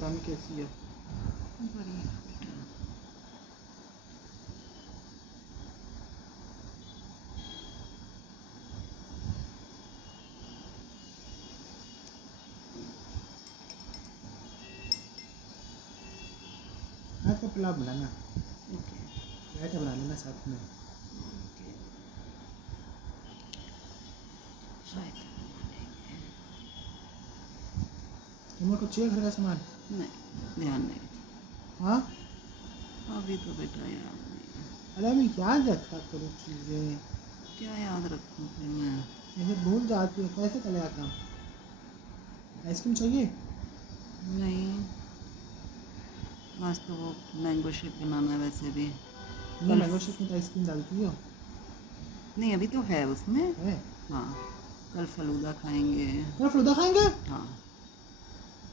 दामी कैसी है? बढ़िया बेटा। आज का पुलाव बनाना, ओके, रायता बना लेना साथ में। ओके, शायद तुम्हें कुछ चाहिए घर का सामान? नहीं, ध्यान नहीं, हाँ अभी तो बेटा याद नहीं। अरे मैं याद रखा करूँ चीज़ें, क्या याद रखूँ फिर मैं। ऐसे भूल जाती हूँ, कैसे चलेगा काम? आइसक्रीम चाहिए? नहीं, आज तो वो मैंगो शेक बनाना है वैसे भी। नहीं मैंगो शेक में तो आइसक्रीम डालती हो? नहीं, अभी तो है उसमें। है? हाँ, कल फलूदा खाएंगे। तो फलूदा खाएंगे? हाँ,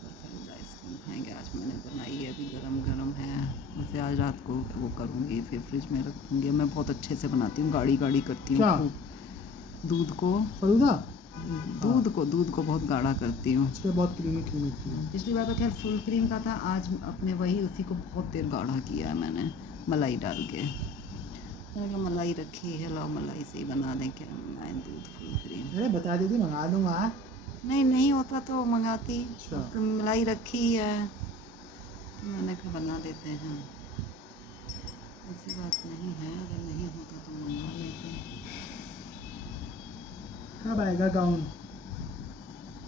कल फलूदा आइसक्रीम खाएंगे। आज मैंने बनाई है, अभी गरम गरम है, उसे आज रात को वो करूँगी, फिर फ्रिज में रखूँगी। मैं बहुत अच्छे से बनाती हूँ, गाढ़ी गाढ़ी करती हूँ क्या? खूब। दूध को फलूदा? दूध को बहुत गाढ़ा करती हूँ। उसके बहुत क्रीमी क्रीमी थी। पिछली बार तो खैर फुल क्रीम का था, आज अपने वही उसी को बहुत देर गाढ़ा किया है मैंने, मलाई डाल के। मैंने कहा मलाई रखी है, लाओ मलाई से ही बना दें, क्या मंगाएं दूध फुल क्रीम। अरे बता दीदी मंगा दूँगा। नहीं, नहीं होता तो मंगाती, अच्छा। तो मलाई रखी ही है तो मैंने कहा बना देते हैं। ऐसी बात नहीं है, अगर नहीं कब आएगा गाउन?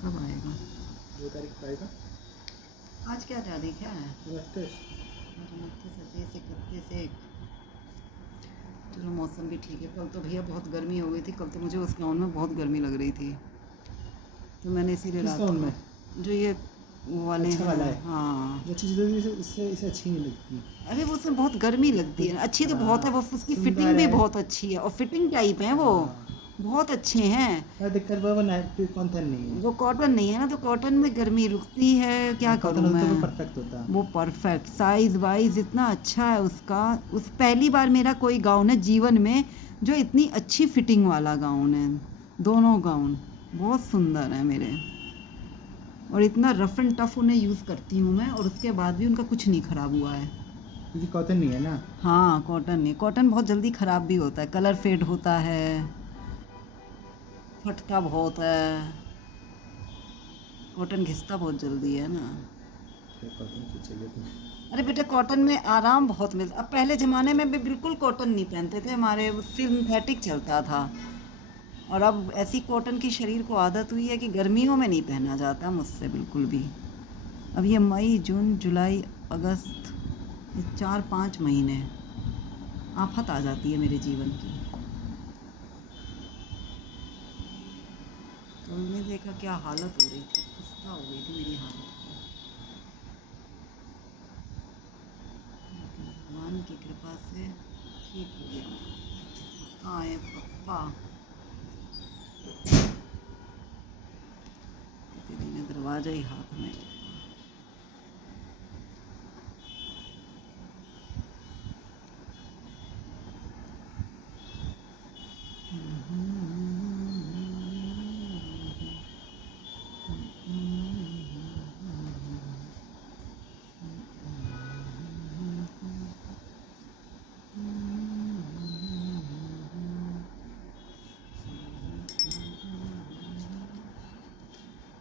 कब आएगा? 2 तारीख को आएगा। आज क्या तारीख है? 29। 29, 31, 31। चलो मौसम भी ठीक है। कल तो भैया बहुत गर्मी हो गई थी, कल तो मुझे उस गाउन में बहुत गर्मी लग रही थी, तो मैंने इसीलिए किस रात गाउन को में? जो ये वो वाले अच्छा वाला है। हाँ। जो चीज़ें इससे अच्छी नहीं लगती। अरे वो उसमें बहुत गर्मी लगती है, अच्छी तो बहुत है, वो उसकी सुंदर फिटिंग भी है। बहुत अच्छी है और फिटिंग टाइप है वो, हाँ। बहुत अच्छे हैं। पर दिक्कत वो नाइट कॉटन नहीं है। वो कॉटन नहीं है ना, तो कॉटन में गर्मी रुकती है, क्या करूँ कॉटन होता मैं। तो वो परफेक्ट होता। वो परफेक्ट साइज वाइज इतना अच्छा है उसका। उस पहली बार मेरा कोई गाउन है जीवन में जो इतनी अच्छी फिटिंग वाला गाउन है। दोनों गाउन बहुत सुंदर है मेरे, और इतना रफ एंड टफ उन्हें यूज़ करती हूँ मैं, और उसके बाद भी उनका कुछ नहीं ख़राब हुआ है। क्योंकि कॉटन नहीं है ना। हाँ कॉटन नहीं, कॉटन बहुत जल्दी ख़राब भी होता है, कलर फेड होता है, फटता बहुत है, कॉटन घिसता बहुत जल्दी है ना। फिर कॉटन क्यों चाहिए तुम्हें? अरे बेटा कॉटन में आराम बहुत मिलता। अब पहले ज़माने में भी बिल्कुल कॉटन नहीं पहनते थे, हमारे सिंथेटिक चलता था, और अब ऐसी कॉटन की शरीर को आदत हुई है कि गर्मियों में नहीं पहना जाता मुझसे बिल्कुल भी। अब ये मई जून जुलाई अगस्त, ये 4-5 महीने आफत आ जाती है मेरे जीवन की। कल ने देखा क्या हालत हो रही थी, खस्ता हो गई थी मेरी हालत। भगवान की कृपा से ठीक हो गया। आए पप्पा दीदी ने दरवाजा ही हाथ में।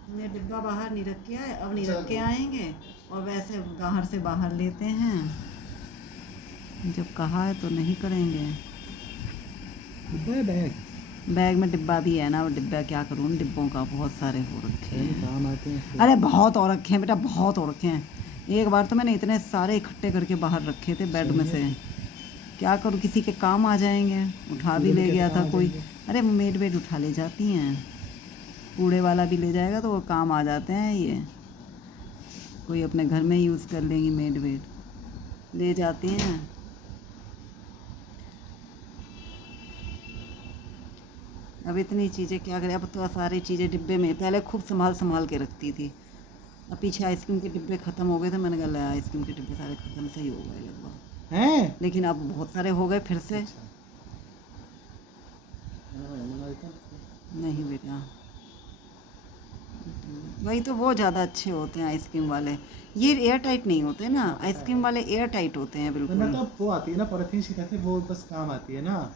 हमने डिब्बा बाहर नहीं रख के आए, अब नहीं रख के आएंगे, और वैसे बाहर से बाहर लेते हैं, जब कहा है तो नहीं करेंगे। बैग बैग में डिब्बा भी है ना, वो डिब्बा क्या करूँ, उन डिब्बों का बहुत सारे हो रखे हैं। काम आते हैं। अरे बहुत हो रखे हैं बेटा, बहुत हो रखे हैं। एक बार तो मैंने इतने सारे इकट्ठे करके बाहर रखे थे बेड में से, क्या करूँ, किसी के काम आ जाएंगे। उठा भी ले गया था कोई। अरे मेड वेड उठा ले जाती हैं, कूड़े वाला भी ले जाएगा तो वो काम आ जाते हैं। ये कोई अपने घर में यूज़ कर लेंगी, मेड वेड ले जाती हैं। अब इतनी चीज़ें क्या करें, अब तो सारी चीज़ें डिब्बे में, पहले खूब संभाल संभाल के रखती थी। अब पीछे आइसक्रीम के डिब्बे ख़त्म हो गए थे, मैंने कहा आइसक्रीम के डिब्बे सारे ख़त्म से ही हो गए लगभग हैं, लेकिन अब बहुत सारे हो गए फिर से। नहीं बेटा, वही तो वो ज़्यादा अच्छे होते हैं आइसक्रीम वाले, ये एयर टाइट नहीं होते ना, आइसक्रीम वाले एयर टाइट होते हैं बिल्कुल। मतलब वो आती है ना पॉलिथीन शीट आती है, वो बस काम आती है ना।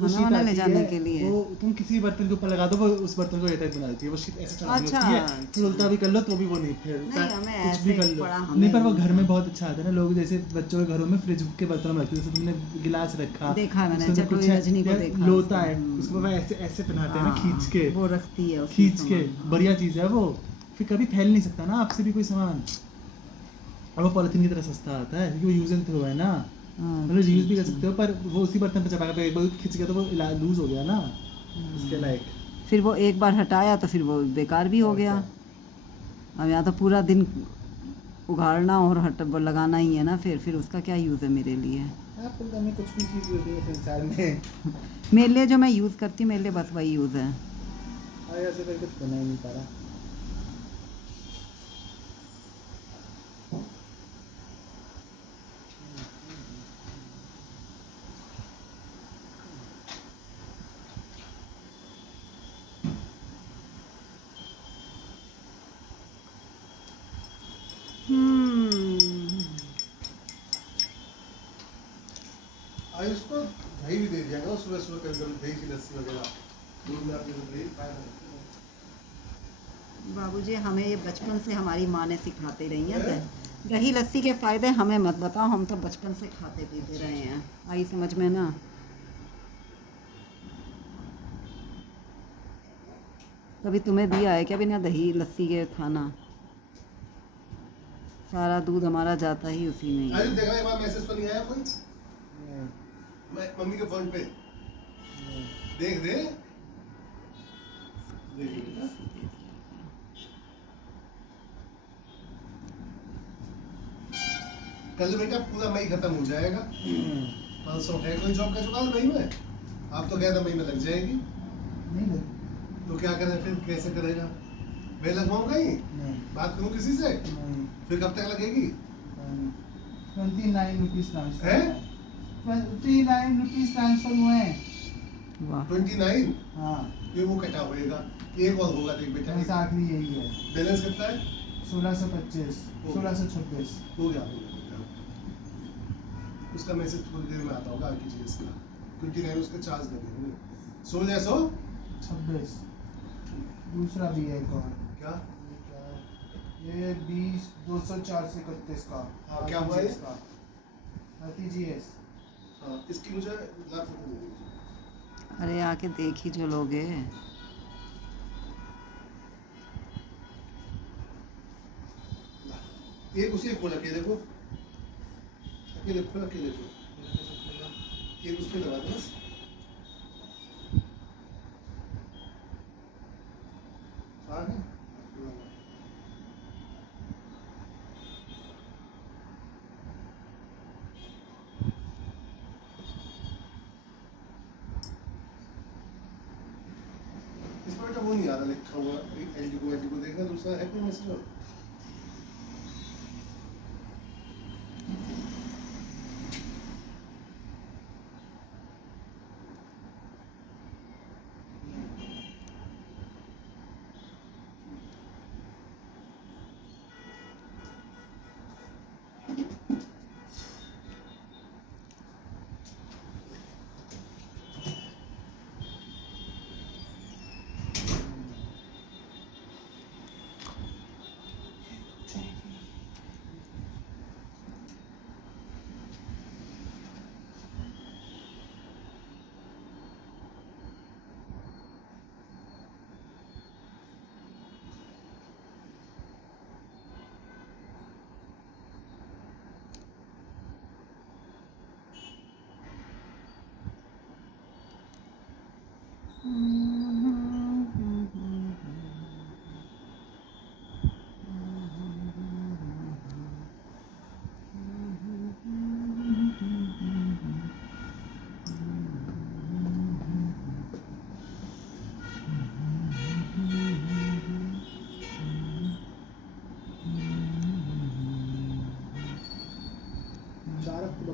वो खाना शीट वाना ले आती जाने है, के लिए। वो तुम किसी बर्तन के ऊपर लगा दो, वो उस बर्तन को एयरटाइट बना देती है। वो शीट ऐसे चढ़ानी अच्छा, होती है, फिर उल्टा भी कर लो तो भी वो नहीं फैलता, नहीं, हमें कुछ ऐसे भी कर लो। बड़ा नहीं पर वो हमें- घर में बहुत अच्छा आता है ना, लोग जैसे बच्चों के घरों में फ्रिज के बर्तन में रखते हैं, जैसे तुमने गिलास रखा, देखा है मैंने, उसके अंदर चटोरी कुछ है, रजनी को या देखा लोता है, उसको। उसको वो ऐसे ऐसे पहनाते हैं ना, हाँ, खींच के, वो रखती है उसमें खींच के, सामान। बढ़िया चीज़ है वो। फिर कभी फैल नहीं सकता ना आपसे भी कोई सामान, और वो पॉलिथीन की तरह सस्ता आता है क्योंकि वो यूज एंड थ्रो है ना, मतलब यूज भी कर सकते हो, पर वो उसी बर्तन पे चपाएगा, एक बार खिंच गया तो वो लूज हो गया ना उसके लायक। फिर वो एक बार हटाया तो फिर वो बेकार भी हो गया। अब यहाँ तो पूरा दिन उघाड़ना और वो लगाना ही है ना, फिर उसका क्या यूज़ है मेरे लिए। आपको पता नहीं, कुछ भी चीज़ होती है संसार में, मेरे लिए जो मैं यूज़ करती हूँ, मेरे लिए बस वही यूज़ है। और ऐसे करके कुछ बना ही नहीं पा रहा। आयुष को दही भी दे दिया करो सुबह सुबह, कभी कभी दही की लस्सी वगैरह दूध में अपने दही खाया करो। बाबूजी हमें ये बचपन से हमारी माँ ने सिखाते रही हैं, दही लस्सी के फ़ायदे हमें मत बताओ, हम तो बचपन से खाते पीते रहे हैं, आई समझ में ना। कभी तुम्हें दिया है क्या बिना दही लस्सी के खाना? सारा दूध हमारा जाता ही उसी में ही आज है। देखा एक बार मैसेज तो नहीं आया कोई नहीं, मम्मी के फोन पे? नहीं। देख दे देख बेटा। कल बेटा पूरा मई खत्म हो जाएगा। 500 है कोई जॉब का जुगाड़ मई में? आप तो कह रहे मई में लग जाएगी, नहीं लगी। तो क्या करें फिर? कैसे करेगा? मैं लगवाऊंगा ही, नहीं, बात करूं किसी से? नहीं, फिर कब तक लगेगी? 29 रुपीस ट्रांसफर हैं? 29 रुपीस ट्रांसफर हुए हैं। वाह 29? हाँ, ये वो कटा होएगा, एक और होगा देख बेटा। बस आखिरी यही है। बैलेंस कितना है? 1625, 1626। हो गया बेटा। उसका मैसेज थोड़ी देर में आता होगा आरटीजीएस का, 29 उसके चार्ज लगे होंगे। 26। दूसरा भी है एक और। क्या? ये 20 204 से 31 का। हाँ, क्या हुआ ये? आरटीजीएस। हाँ, इसकी मुझे लाख फोटो दे दीजिए। अरे आके देख ही जो लोगे। एक उसी एक खोल अकेले को, अकेले खोल, अकेले को एक उसमें लगा दो बस। आ गया? इसमें बेटा वो नहीं आ रहा लिखा हुआ, एलडी को देखना, दूसरा है कोई मैसेज और?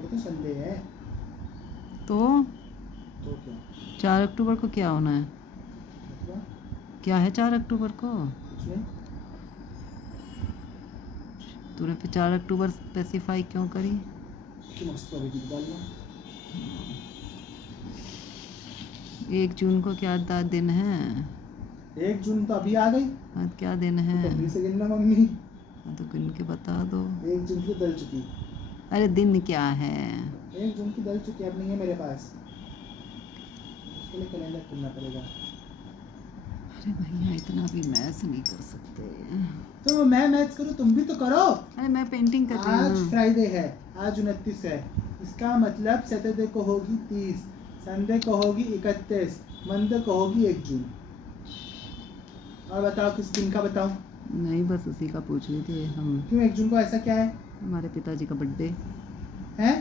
तो संडे है। तो तो क्या? 4 अक्टूबर को क्या होना है? मतलब क्या है 4 अक्टूबर को? कुछ नहीं। तूने फिर 4 अक्टूबर स्पेसिफाई क्यों करी? कि मस्त अभी डाल लो। 1 जून को क्या दिन है? 1 जून तो अभी आ गई। आज क्या दिन है? तो अभी से गिनना मम्मी। हाँ, तो गिन के बता दो। 1 जून की दल चुकी। अरे दिन क्या है? 1 जून की दल चुकी अब नहीं है मेरे पास। उसके लिए कैलेंडर खोलना पड़ेगा। अरे भैया इतना भी मैथ्स नहीं कर सकते। तो मैं मैथ्स करूँ, तुम भी तो करो। अरे मैं पेंटिंग कर रही आज हूँ। फ्राइडे है, आज 29 है। इसका मतलब सैटरडे को होगी 30, संडे को होगी 31, मंडे को होगी 1 जून। और बताओ किस दिन का बताऊं? नहीं बस उसी का पूछ रही थी हम। क्यों 1 जून को ऐसा क्या है? हमारे पिताजी का बर्थडे हैं?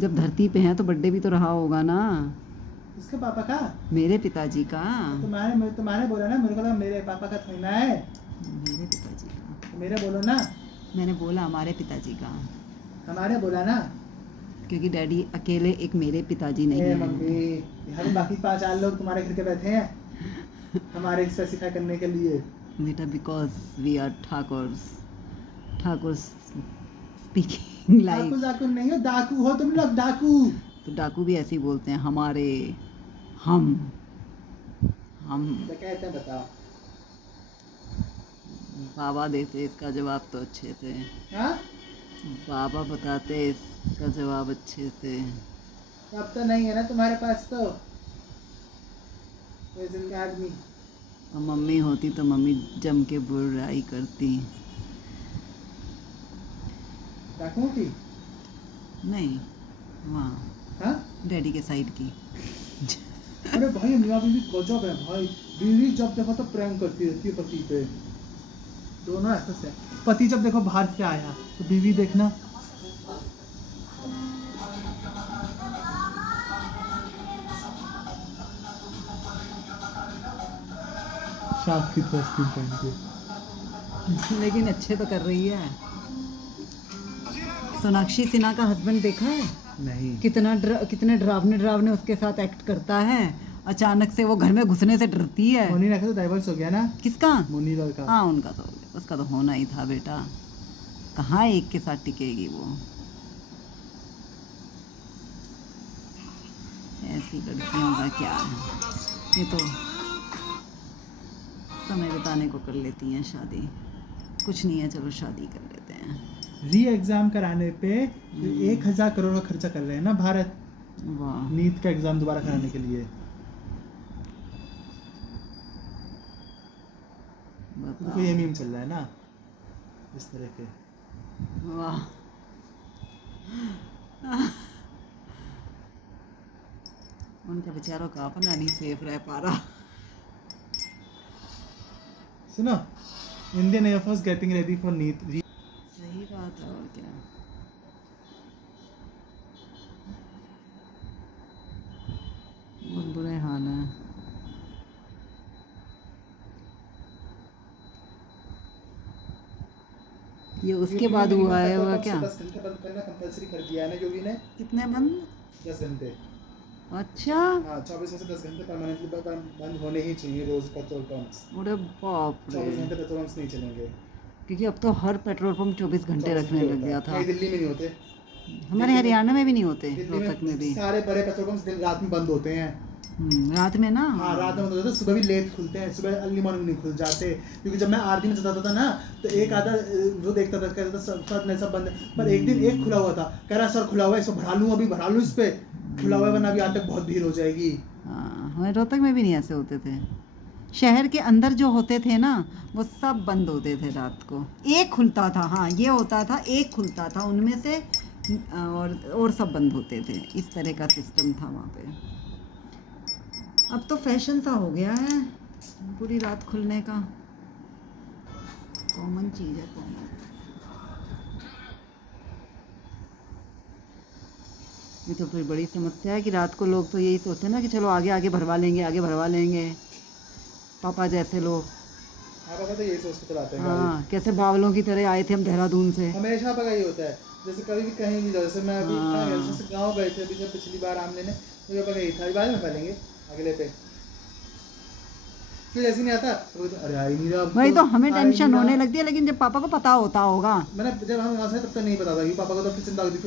जब धरती पे हैं तो बर्थडे भी तो रहा होगा ना। इसके पापा का? मेरे पिताजी का। तुम्हारे बोला ना, मेरे को लगा मेरे पापा का थोड़ी ना है। मेरे पिताजी का। तो मेरे बोलो ना। मैंने बोला हमारे पिताजी का, हमारे बोला ना। क्योंकि डैडी अकेले एक मेरे पिताजी नहीं ए है। मम्मी, यहाँ पे बाकी 5 लोग तुम्हारे घर के बैठे हैं हमारे स्पेसिफाई करने के लिए। बेटा because we are Thakur speaking daku like. डाकू नहीं हो, डाकू हो तुम लोग, डाकू। तो डाकू भी ऐसे ही बोलते हैं हमारे, हम तो कहते हैं बताओ। बाबा देते इसका जवाब तो अच्छे से। हाँ? बाबा बताते इसका जवाब अच्छे से। अब तो नहीं है ना तुम्हारे पास तो एज एन आदमी। और मम्मी होती तो मम्मी जम के बुराई करती। डाकू की? नहीं, वहाँ हाँ? डैडी के साइड की। अरे भाई मियाँ बीवी गजब है भाई। बीवी जब देखो तो प्रैंक करती रहती है पति पे। दोनों ऐसे से। पति जब देखो बाहर से आया तो बीवी देखना। शार्क की कॉस्ट्यूम पहन के। लेकिन अच्छे तो कर रही है। सोनाक्षी सिन्हा का हस्बैंड देखा है? नहीं। कितने डरावने उसके साथ एक्ट करता है। अचानक से वो घर में घुसने से डरती है। मोनी रखा तो डाइवर्स हो गया ना? किसका? मोनी रॉय का। हाँ, उनका तो हो गया। उसका तो होना ही था बेटा। कहाँ एक के साथ टिकेगी वो। ऐसी लड़कियों का क्या है, ये तो समय बिताने को कर लेती हैं शादी। कुछ नहीं है, चलो शादी कर लेते हैं। री एग्जाम कराने पे 1000 करोड़ का खर्चा कर रहे हैं ना भारत। वाह। नीट का एग्जाम दोबारा कराने के लिए। तो कोई ये मीम चल रहा है ना इस तरह के। वाह। उनका बेचारों का अपना नहीं सेफ रह पा रहा। सुनो, Indian air force getting ready for NEET. सही बात है, और क्या। बहुत बुरे हाल है। ये उसके बाद हुआ है वह क्या? 10 घंटे बंद करना कंपलसरी कर दिया है ना योगी ने। कितने बंद? 10 घंटे। अच्छा। हाँ, 24 में से 10 घंटे परमानेंटली बंद होने ही चाहिए रोज पेट्रोल पंप्स। अरे बाप रे। 24 घंटे पेट्रोल पंप्स नहीं चलेंगे। क्योंकि अब तो हर पेट्रोल पंप 24 घंटे रखने लग गया था। नहीं, दिल्ली में नहीं होते। हमारे हरियाणा में भी नहीं होते, दिल्ली रोहतक में भी। सारे बड़े पेट्रोल पंप्स रात में बंद होते हैं। रात में ना। हाँ, रात में बंद होते हैं। सुबह भी लेट खुलते हैं, सुबह अर्ली मॉर्निंग नहीं खुल जाते। क्योंकि जब मैं आरडी में जाता था ना तो एक आधा वो देखता था, कहता था सब नहीं, सब बंद है। पर एक दिन एक खुला हुआ था, कह रहा सर खुला हुआ है, इसको भरा लूँ इस पे, खुला हुआ है वरना अभी आज तक बहुत भीड़ हो जाएगी। हाँ, हमारे रोहतक में भी नहीं ऐसे होते थे। शहर के अंदर जो होते थे ना वो सब बंद होते थे रात को। एक खुलता था, हाँ ये होता था, एक खुलता था उनमें से, और सब बंद होते थे। इस तरह का सिस्टम था वहाँ पे। अब तो फैशन सा हो गया है पूरी रात खुलने का। कॉमन चीज़ है, कॉमन। ये तो फिर बड़ी समस्या है कि रात को लोग तो यही सोचते हैं ना कि चलो आगे आगे भरवा लेंगे पापा जैसे लोग। हाँ, पापा तो यही सोच के चलाते हैं गाड़ी। हाँ, कैसे बावलों की तरह आए थे हम देहरादून से। हमेशा पापा यही होता है। जैसे कभी भी कहीं भी जाओ, जैसे मैं अभी हाँ। कहाँ गया, जैसे गाँव गए थे अभी, जब पिछली बार आम लेने, तो पापा यही था, बाद में पालेंगे अगले पे। फिर ऐसे नहीं आता तो अरे आई नहीं रहा। वही तो हमें टेंशन होने लगती है, लेकिन जब पापा को पता होता होगा। मैंने जब हम वहाँ से तब तक नहीं पता था कि पापा को, तो फिर चिंता होती।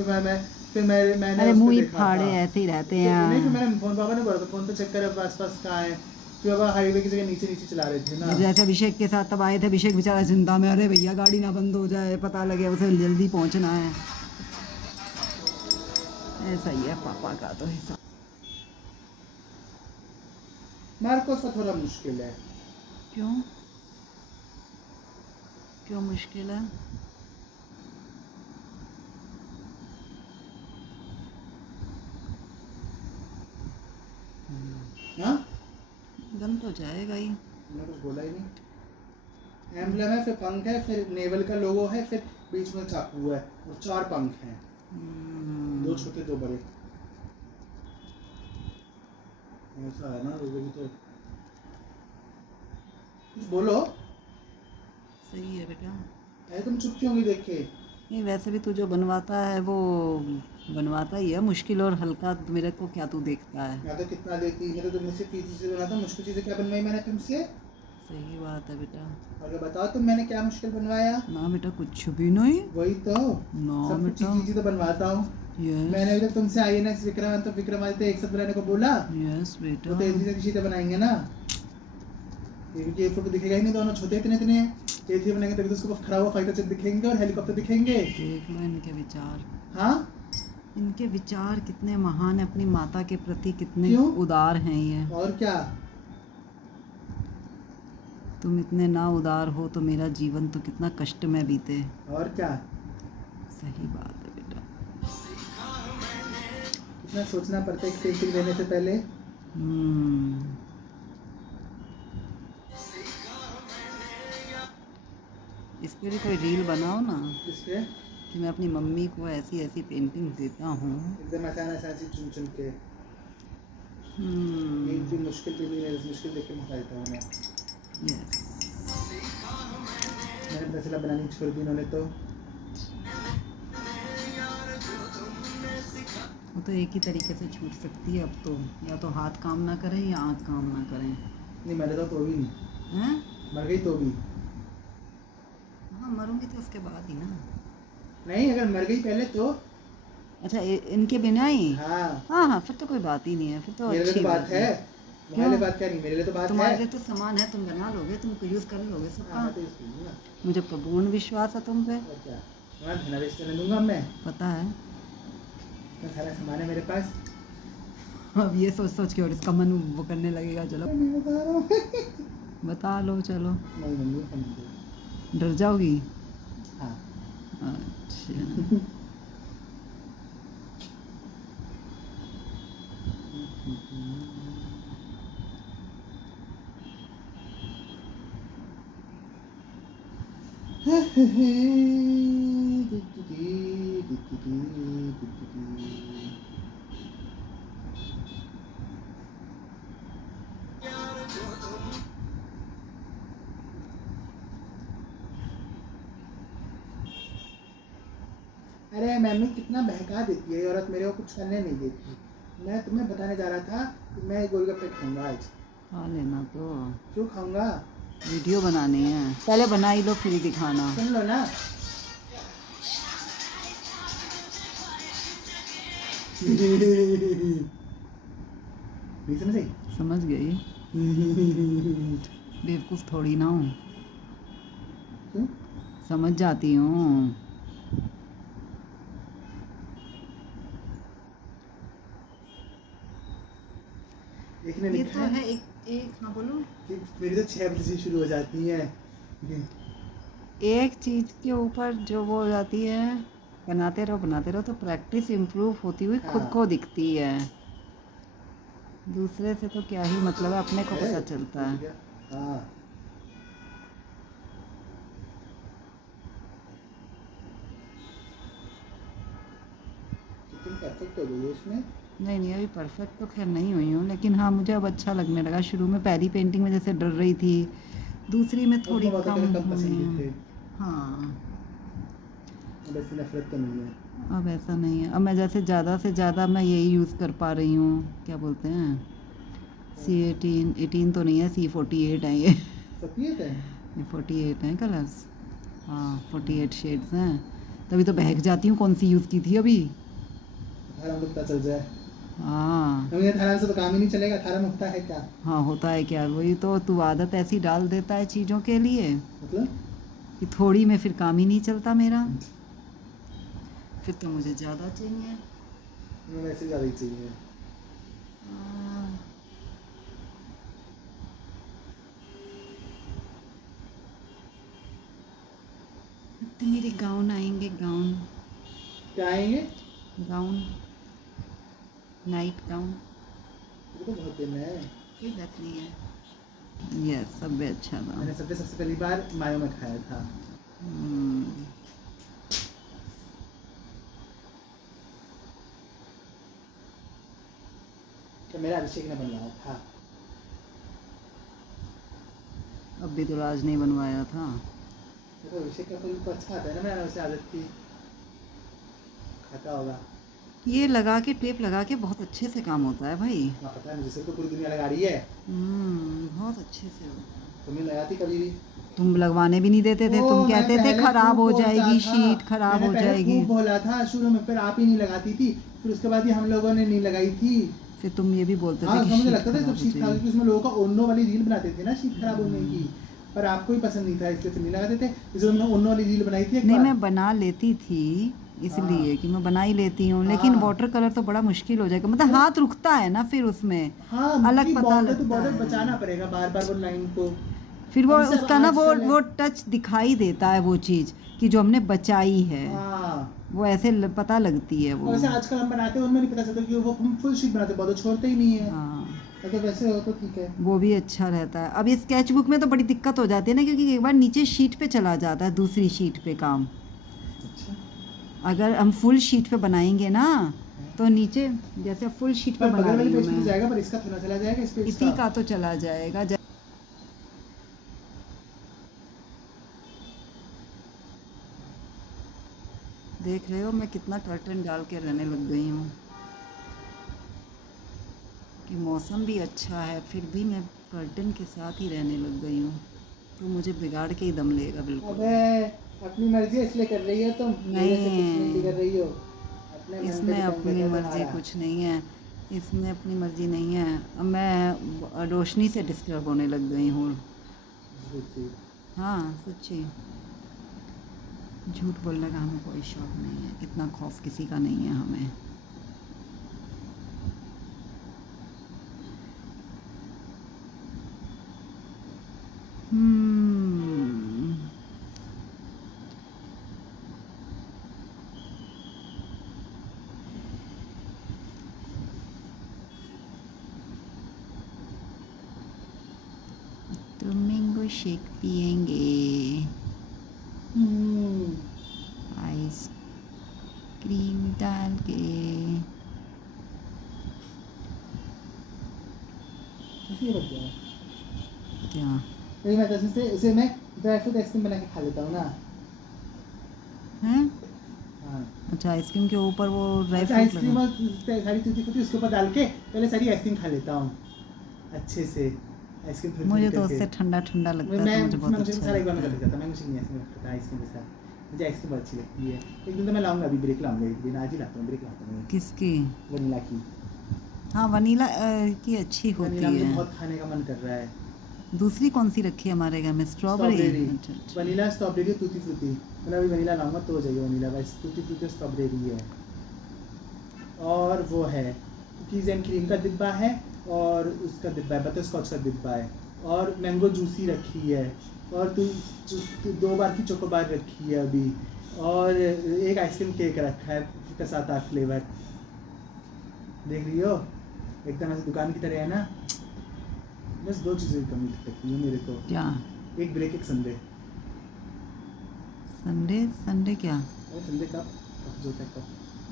फिर मैंने अरे उस पे मुँह ही देखा फाड़े था। ऐसे ही रहते नहीं, फिर हैं। मैंने पापा ने बोला था फोन पे चेक करे आस पास कहाँ है। फिर पापा हाईवे की जगह नीचे चला रहे थे ना। जैसे अभिषेक के साथ तब आए थे, अभिषेक बेचारा चिंता में, अरे भैया गाड़ी ना बंद हो जाए, पता लगे उसे जल्दी पहुंचना है। ऐसा ही है पापा का तो हिसाब। मार्कोस का थोड़ा मुश्किल है। क्यों क्यों मुश्किल है? हाँ, बंद तो जाएगा ही। मैंने कुछ बोला ही नहीं। एम्बलम है, फिर पंख है, फिर नेवल का लोगो है, फिर बीच में चाकू है और 4 पंख हैं। 2 छोटे 2 बड़े। ऐसा है ना लोगों की। तो कुछ बोलो। सही है बेटा। अरे तुम चुप क्यों होंगी देख के? नहीं, वैसे भी तू जो बनवाता है वो बनवाता ही है, मुश्किल और हल्का मेरे को क्या तू देखता है। मैं तो कितना लेती, मैं तो मुझसे चीज़ से बनाता, मुश्किल चीज़ें क्या बनवाई मैंने तुमसे? सही बात है बेटा। अगर बताओ तुम मैंने क्या मुश्किल बनवाया? ना बेटा, कुछ भी नहीं। वही तो ना सब कुछ बेटा। चीज़ें तो बनवाता हूँ। यस मैंने अभी तक तुमसे INS विक्रमादित्य एक साथ बनाने को बोला। यस बेटा। वो तो एक चीज़ें बनाएंगे ना। ये फोटो दिखेगा ही नहीं, दोनों छोटे इतने हैं। ये बनाएंगे तभी तो उसको खड़ा हुआ फाइटर जेट दिखेंगे और हेलीकॉप्टर दिखेंगे। देख लो इनके विचार। हाँ, इनके विचार कितने महान है, अपनी माता के प्रति कितने क्यों? उदार हैं ये। और क्या? तुम इतने ना उदार हो तो मेरा जीवन तो कितना कष्ट में बीते। और क्या, सही बात है बेटा। इतना सोचना पड़ता है एक पेंटिंग देने से पहले। इस पे भी कोई रील बनाओ ना इसके कि मैं अपनी मम्मी को ऐसी ऐसी पेंटिंग देता हूँ। एकदम आसान आसान सी चुन चुन के, हम्म, एक भी मुश्किल भी नहीं है, मुश्किल देख के मंगा देता हूँ मैं। यस। मैंने फैसला बनानी छोड़ दी इन्होंने तो। वो तो एक ही तरीके से छूट सकती है अब तो, या तो हाथ काम ना करें या आँख काम ना करें। नहीं मरे तो भी नहीं, हैं? मर गई तो भी हाँ, मरूंगी तो उसके बाद ही ना। नहीं, अगर मर गई पहले तो। अच्छा, इनके बिना ही? हाँ, हाँ हाँ, फिर तो कोई बात ही नहीं है, फिर तो मेरे लिए अच्छी तो बात है, तुम्हारे लिए क्यों? बात क्या नहीं, मेरे लिए तो बात तुम्हारे है। लिए तो सामान है, तुम बना लोगे, तुम यूज़ कर लोगे हाँ, सबका। मैं तो यूज़ करूँगा। मुझे पूर्ण विश्वास है तुम पे। और क्या, तुम्हारा धना वेस्ट करने दूंगा मैं, पता है। इतना सारा सामान है मेरे पास। अब ये सोच सोच के और इसका मन वो करने लगेगा। चलो मैं नहीं बता रहा हूँ। बता लो, चलो। नहीं मम्मी समझ। डर जाओगी? हाँ। अच्छा। अरे मम्मी कितना बहका देती है ये औरत, मेरे को कुछ करने नहीं देती। मैं तुम्हें बताने जा रहा था कि मैं गोलगप्पे खाऊंगा आज। खा लेना तो। क्यों खाऊंगा? वीडियो बनानी है, पहले बना ही लो फिर दिखाना। सुन लो ना। नहीं समझ आई? समझ गई। बेवकूफ़ थोड़ी ना हूँ, क्यों? समझ जाती हूँ। एक ने ये लिखा तो है है एक हाँ बोलो। कि मेरी तो 6 बजे से शुरू हो जाती है। एक चीज़ के ऊपर जो वो हो जाती है, बनाते रहो तो प्रैक्टिस इम्प्रूव होती हुई खुद हाँ। को दिखती है। दूसरे से तो क्या ही मतलब है, अपने को पता चलता है। हाँ। तुम परफेक्ट हो गई हो इसमें। नहीं अभी परफेक्ट तो खैर नहीं हुई हूँ, लेकिन हाँ मुझे अब अच्छा लगने लगा। शुरू में पहली पेंटिंग में जैसे डर रही थी, दूसरी में थोड़ी बहुत कम कम पसंद हुई। थे। हाँ, अब ऐसी नफरत तो नहीं है। अब ऐसा नहीं है। अब मैं जैसे ज़्यादा से ज़्यादा मैं यही यूज़ कर पा रही हूँ, क्या बोलते हैं, C18 तो नहीं है, C48 है ये। सफियत है। ये 48 हैं कलर्स। हाँ 48 शेड्स हैं, तभी तो बहक जाती हूँ कौन सी यूज़ की थी अभी। 18 को पता चल जाए। हाँ 18 से तो काम ही नहीं चलेगा। 18 में होता है क्या? हाँ, होता है क्या, वही तो तू आदत ऐसी डाल देता है चीज़ों के लिए मतलब कि थोड़ी में फिर काम ही नहीं चलता मेरा, फिर तो मुझे ज़्यादा चाहिए। वैसे ज़्यादा ही चाहिए। हाँ। तो मेरे गाउन आएंगे, गाउन क्या आएंगे? Gown night gown. ये तो बहुत दिन है। कोई बात नहीं है। यस, सब भी अच्छा था। मैंने सबसे पहली बार मायो में खाया था। तो मेरा अभिषेक ने बनवाया था। अब भी तो राज नहीं बनवाया था। देखो अभिषेक का तो अच्छा आता है ना, मैंने उसे आदत थी, खाता होगा। ये लगा के टेप लगा के बहुत अच्छे से काम होता है भाई। हाँ पता है मुझे, सिर्फ तो पूरी दुनिया लगा रही है। बहुत अच्छे से होता है। तुमने लगाती कभी भी? तुम लगवाने भी नहीं देते थे, तुम कहते थे खराब हो जाएगी शीट, खराब हो जाएगी। खूब बोला था शुरू में, फिर आप ही नहीं लगाती थी, फिर उसके बाद ही हम लोगों ने नहीं लगाई थी। फिर तुम ये भी बोलते हाँ, थे कि मुझे शीट लगता था खराब जब हो शीट खराब जाएगी। होगी, उसमें लोगों का ओनो वाली रील बनाते थे ना शीट खराब होने की, पर आपको ही पसंद नहीं था इसलिए फिर नहीं लगाते थे। इसलिए हमने ओनो वाली रील बनाई थी एक नहीं, बार। मैं बना लेती थी इसलिए हाँ। कि मैं बना ही लेती हूँ, लेकिन हाँ। वाटर कलर तो बड़ा मुश्किल हो जाएगा, मतलब हाथ रुकता है ना फिर उसमें। हाँ, अलग पता बॉर्डर तो लगता बॉर्डर है। बचाना पड़ेगा बार बार वो लाइन को। फिर वो हम सब उसका ना आजकल है- वो टच दिखाई देता है, वो चीज़ कि जो हमने बचाई है, हाँ, वो ऐसे पता लगती है वो। और वैसे आजकल हम बनाते हैं उनमें नहीं पता चलता कि वो हम फुल शीट बनाते बहुत तो छोड़ते ही नहीं है। हाँ, अगर वैसे हो तो ठीक है। वो भी अच्छा रहता है। अब ये स्केच बुक में तो बड़ी दिक्कत हो जाती है ना, क्योंकि एक बार नीचे शीट पे चला जाता है, दूसरी शीट पे काम। अच्छा, अगर हम फुल शीट पे बनाएंगे ना, तो नीचे जैसे फुल शीट पे पर बना बगल वाले रही हूँ पेज पे तो मैं, जाएगा, पर इसका थोड़ा चला जाएगा, इस पे इसी का तो चला जाएगा। देख रहे हो मैं कितना कर्टन डाल के रहने लग गई हूँ कि मौसम भी अच्छा है, फिर भी मैं कर्टन के साथ ही रहने लग गई हूँ। तो मुझे बिगाड़ के ही दम लेगा बिल्कुल। अबे अपनी मर्जी इसलिए कर रही हो तुम, मेरे से कुछ नहीं कर रही हो। अपने मन पे इसमें डिपेंड अपनी करता है मर्जी तुम्हारा। कुछ नहीं है, इसमें अपनी मर्जी नहीं है। अब मैं रोशनी से डिस्टर्ब होने लग गई हूँ। हाँ सच्ची, झूठ बोलने का हमें कोई शौक नहीं है, इतना खौफ किसी का नहीं है हमें। हम्म, तो मैंगो शेक पियेंगे आइस क्रीम डाल के। इसलिए बच गया। क्या? वही मैं तो इसे मैं ड्राई फ्रूट आइसक्रीम बना के खा लेता हूँ ना। हैं? हाँ, अच्छा, आइसक्रीम के ऊपर वो ड्राई अच्छा फ्रूट आइसक्रीम लगा। और सारी टूटी फूटी उसके ऊपर डाल के पहले सारी आइसक्रीम खा लेता हूँ अच्छे से। आइसक्रीम थोड़ी मुझे थोड़ी तो करके। उससे ठंडा ठंडा लगता है, मैं तो मुझे बहुत मुझे अच्छा सारा एक बार में लगता कर है। जाता, मैं मुझे नहीं आइसक्रीम रखता आइसक्रीम के साथ। मुझे आइसक्रीम बहुत अच्छी लगती है। एक दिन तो मैं लाऊंगा, अभी ब्रेक लाऊंगा, एक दिन आज ही लाता हूँ, ब्रेक लाता हूँ किसकी? वनीला की। हाँ, वनीला की अच्छी वनीला होती मुझे है। बहुत खाने का मन कर रहा है। दूसरी कौन सी रखी है हमारे घर में? स्ट्रॉबेरी। स्ट्रॉबेरी, अच्छा अच्छा। Vanilla strawberry tutti frutti. मैं अभी वनीला लाऊंगा तो हो जाएगी वनीला, बस टूटी फ्रूटी स्ट्रॉबेरी है। और वो है कुकीज़ एंड क्रीम का डिब्बा है, और उसका डिब्बा है, बटर स्कॉच का डिब्बा है, और मैंगो जूसी रखी है, और तू 2 बार की चोकोबार रखी है अभी, और एक आइसक्रीम केक रखा है का 7-8 फ्लेवर। देख रही हो एकदम ऐसे दुकान की तरह है ना। बस 2 चीज़ें की कमी लगती है मेरे को, क्या? एक ब्रेक, एक संडे। संडे? संडे क्या? अरे संडे कब जो होता है कब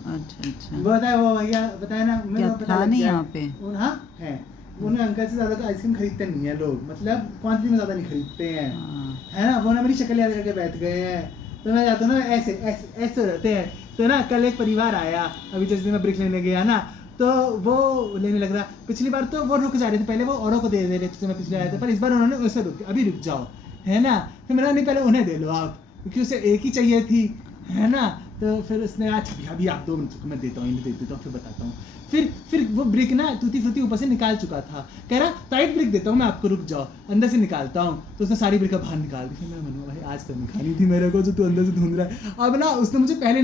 अच्छा अच्छा। वो बताया, वो भैया बताया ना, क्या मेरे को पता था लग नहीं गया। यहाँ पे? हाँ है, उन्हें अंकल से ज़्यादा तो आइसक्रीम खरीदते नहीं है लोग, मतलब क्वांटिटी में ज़्यादा नहीं खरीदते हैं, हाँ। है ना। वो ना मेरी शक्ल याद करके बैठ गए हैं, तो मैं जाता हूँ ना ऐसे ऐसे ऐसे रहते हैं। तो ना कल एक परिवार आया, अभी जिस दिन मैं ब्रेक लेने गया ना, तो वो लेने लग रहा। पिछली बार तो वो रुक जा रहे थे, पहले वो औरों को दे रहे थे, मैं पिछले आया था, पर इस बार उन्होंने वैसे रुक, अभी रुक जाओ, है ना। फिर मैंने नहीं, पहले उन्हें दे लो आप, क्योंकि उसे एक ही चाहिए थी, है ना। तो फिर उसने अच्छा भैया अभी आप 2 मिनट रुको, मैं देता हूँ, इन्हें दे देता हूँ, फिर बताता हूँ। फिर वो ब्रिक ना टूटी फ्रूटी ऊपर से निकाल चुका था, कह रहा टाइट ब्रिक देता हूँ मैं आपको, रुक जाओ, अंदर से निकालता हूँ। तो उसने सारी ब्रिक बाहर निकाल दी। फिर मैं मनवा भाई आज तो नहीं खानी थी मेरे को, जो तू अंदर से ढूंढ रहा है। अब ना उसने मुझे पहले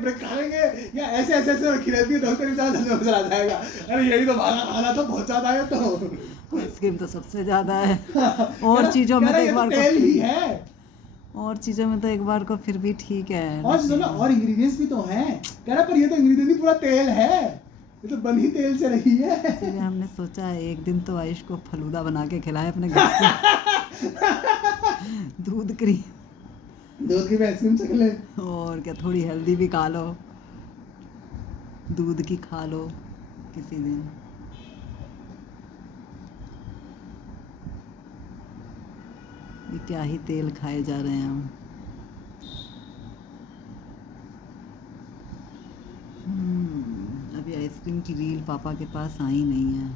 ब्रिक खाएंगे या ऐसे ऐसे ऐसे रखी रहती है, डॉक्टर के साथ नजर आ जाएगा। अरे यही तो भागा खाना था, बहुत ज्यादा है तो आइसक्रीम तो सबसे ज़्यादा है। और चीज़ों में तो एक बार तेल ही है, और चीज़ों में तो एक बार को फिर भी ठीक है। और चीजों में और इंग्रेडिएंट्स भी तो हैं। कह रहा पर ये तो इंग्रेडिएंट नहीं, पूरा तेल है, ये तो बन ही तेल से रही है। इसलिए हमने सोचा है एक दिन तो आयुष को फलूदा बना के खिलाए अपने घर पे। दूध क्रीम, दूध की आइसक्रीम चख ले। और क्या, थोड़ी हेल्दी भी खा लो, दूध की खा लो किसी दिन। ये क्या ही तेल खाए जा रहे हैं हम। अभी आइसक्रीम की रील पापा के पास आई नहीं है।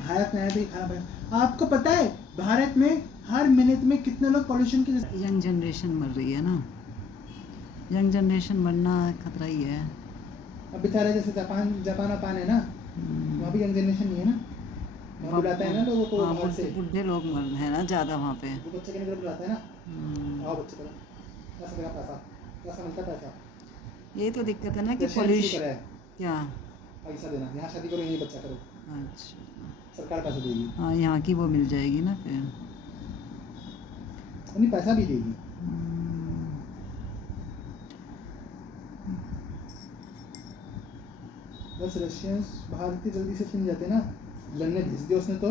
भारत में भी खाना बना। आपको पता है भारत में हर मिनट में कितने लोग पॉल्यूशन की यंग जनरेशन मर रही है ना, यंग जनरेशन मरना खतरा ही है। अब बेचारे जैसे जापान है ना, वहाँ भी यंग जनरेशन नहीं है ना। वहाँ बुलाता है ना लोगों को हाँ, बाहर से, बुढ़े लोग है ना ज़्यादा वहाँ पे। वो बच्चे के लिए बुलाता है ना, हम्म, आओ बच्चे करो, पैसा देगा, पैसा पैसा मिलता है, पैसा यही तो दिक्कत है ना कि रशिया ने शुरू पुलिस करा है क्या। पैसा देना, यहाँ शादी करो यही बच्चा करो, अच्छा, सरकार पैसा देगी, हाँ यहाँ की वो मिल जाएगी ना फिर। नहीं पैसा भी देगी। हम्म, बस रशियंस बाहर के जल्दी से छिन जाते हैं ना, लड़ने भेज दिया उसने तो।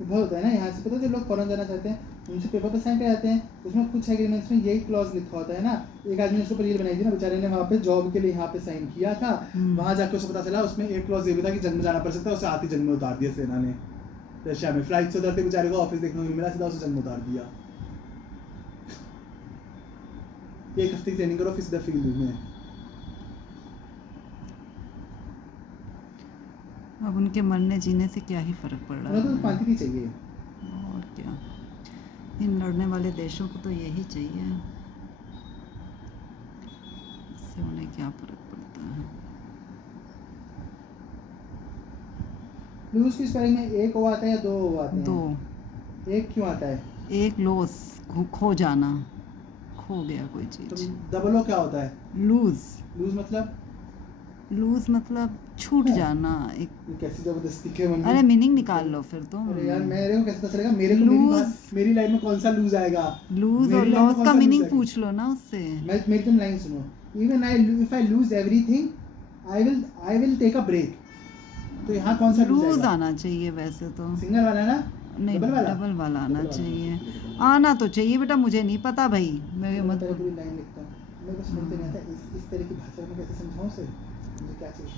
बहुत होता है ना यहाँ से, पता है जो लोग फॉरेन जाना चाहते हैं उनसे पेपर पे साइन कराते हैं, उसमें कुछ एग्रीमेंट्स में यही क्लॉज लिखा होता है ना। एक आदमी ने उसके ऊपर रील बनाई थी ना, बेचारे ने वहाँ पे जॉब के लिए यहाँ पे साइन किया था, वहाँ जाके उसे पता चला उसमें एक क्लॉज ये भी था कि जंग में जाना पड़ सकता है, उसे आती जंग में उतार दिया सेना ने। रशिया में फ्लाइट से उतरते बेचारे को ऑफिस देखने को नहीं मिला, सीधा उसे जंग में उतार दिया। 1 हफ्ते की ट्रेनिंग करो फिर सीधा फील्ड में। अब उनके मरने जीने से क्या ही फर्क पड़ रहा उन्हें तो है। शांति नहीं चाहिए। और क्या, इन लड़ने वाले देशों को तो यही चाहिए, इससे उन्हें क्या फर्क पड़ता है। लूज की स्पेलिंग में एक ओ आता है या 2 ओ आते हैं? 2। एक क्यों आता है? एक लॉस, खो जाना, खो गया कोई तो चीज। डबल ओ क्या होता है? लूज, लूज मतलब मतलब छूट हाँ। जाना एक। ये कैसी जबरदस्ती के मम्मी। अरे मीनिंग निकाल लो फिर तुम। अरे यार मेरे को कैसे पता चलेगा? मेरे को मेरी लाइफ में कौन सा लूज आएगा? लूज और मेरी life में लॉस कौन का सा मीनिंग lose पूछ लो ना उससे। मैं मेरी तुम लाइन सुनो। Even if I lose everything I will take a break. तो यहाँ कौन सा लूज आना चाहिए वैसे तो। सिंगल वाला ना? नहीं, डबल वाला? डबल वाला आना डबल वाला। चाहिए। आना तो चाहिए बेटा, मुझे नहीं पता भाई, मेरे मैं मत पहले पूरी लाइन लिखता हूँ, मेरे को समझ नहीं आता इस तरह की भाषा में कैसे समझाऊं उसे, मुझे क्या चाहिए।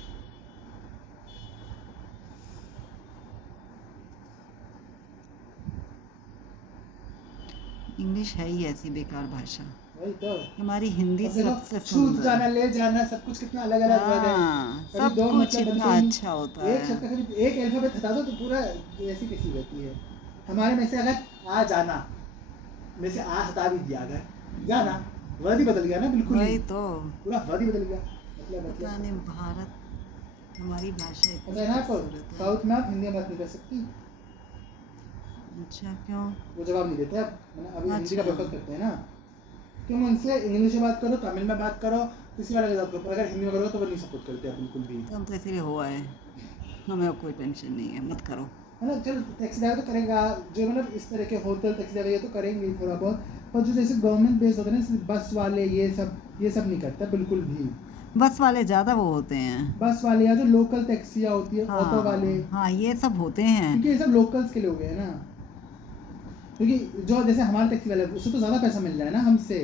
इंग्लिश है ही ऐसी बेकार भाषा। वही तो हमारी हिंदी अब देखो, सबसे छूट सुंदर। जाना, ले जाना, सब कुछ कितना अलग अलग वर्ड है। हाँ, कभी सब दो कुछ मतलब इतना कभी अच्छा होता एक है। शब्द का कभी एक अल्फाबेट हटा दो तो पूरा ऐसी कैसी रहती है। हमारे में से अगर आ जाना में से आ हटा भी दिया, अगर जाना वर्ड ही बदल गया ना, बिल्कुल वही ही तो, पूरा वर्ड ही बदल गया। पता नहीं भारत, हमारी भाषा इतनी पता है ना आपको, खूबसूरत है। साउथ में आप हिंदी में बात नहीं कर सकती। अच्छा, क्यों? वो जवाब नहीं देते अब, मैंने अभी हिंदी का अच्छा। बोयकॉट करते हैं ना। क्यों? उनसे इंग्लिश में बात करो, तमिल में बात करो, किसी वाले के साथ करो, अगर हिंदी में करोगे तो वो नहीं सपोर्ट करते हैं बिल्कुल भी। तो हम तो इसीलिए हुआ है, हमें कोई टेंशन नहीं है, मत करो। है ना? चलो टैक्सी ड्राइवर तो करेगा, जो मतलब इस तरह के होटल टैक्सी ड्राइवर ये तो करेंगे ही थोड़ा बहुत, पर जो जैसे गवर्नमेंट बेस्ड होते हैं ना, सिर्फ बस वाले ये सब नहीं करता बिल्कुल भी। बस वाले ज़्यादा वो होते हैं। बस वाले या जो लोकल टैक्सियाँ होती है, ऑटो वाले, हाँ, ये सब होते हैं। क्योंकि ये सब लोकल्स के लिए हो गए हैं ना। क्योंकि जो जैसे हमारा टैक्सी वाला है उससे तो ज़्यादा पैसा मिल रहा है ना हमसे,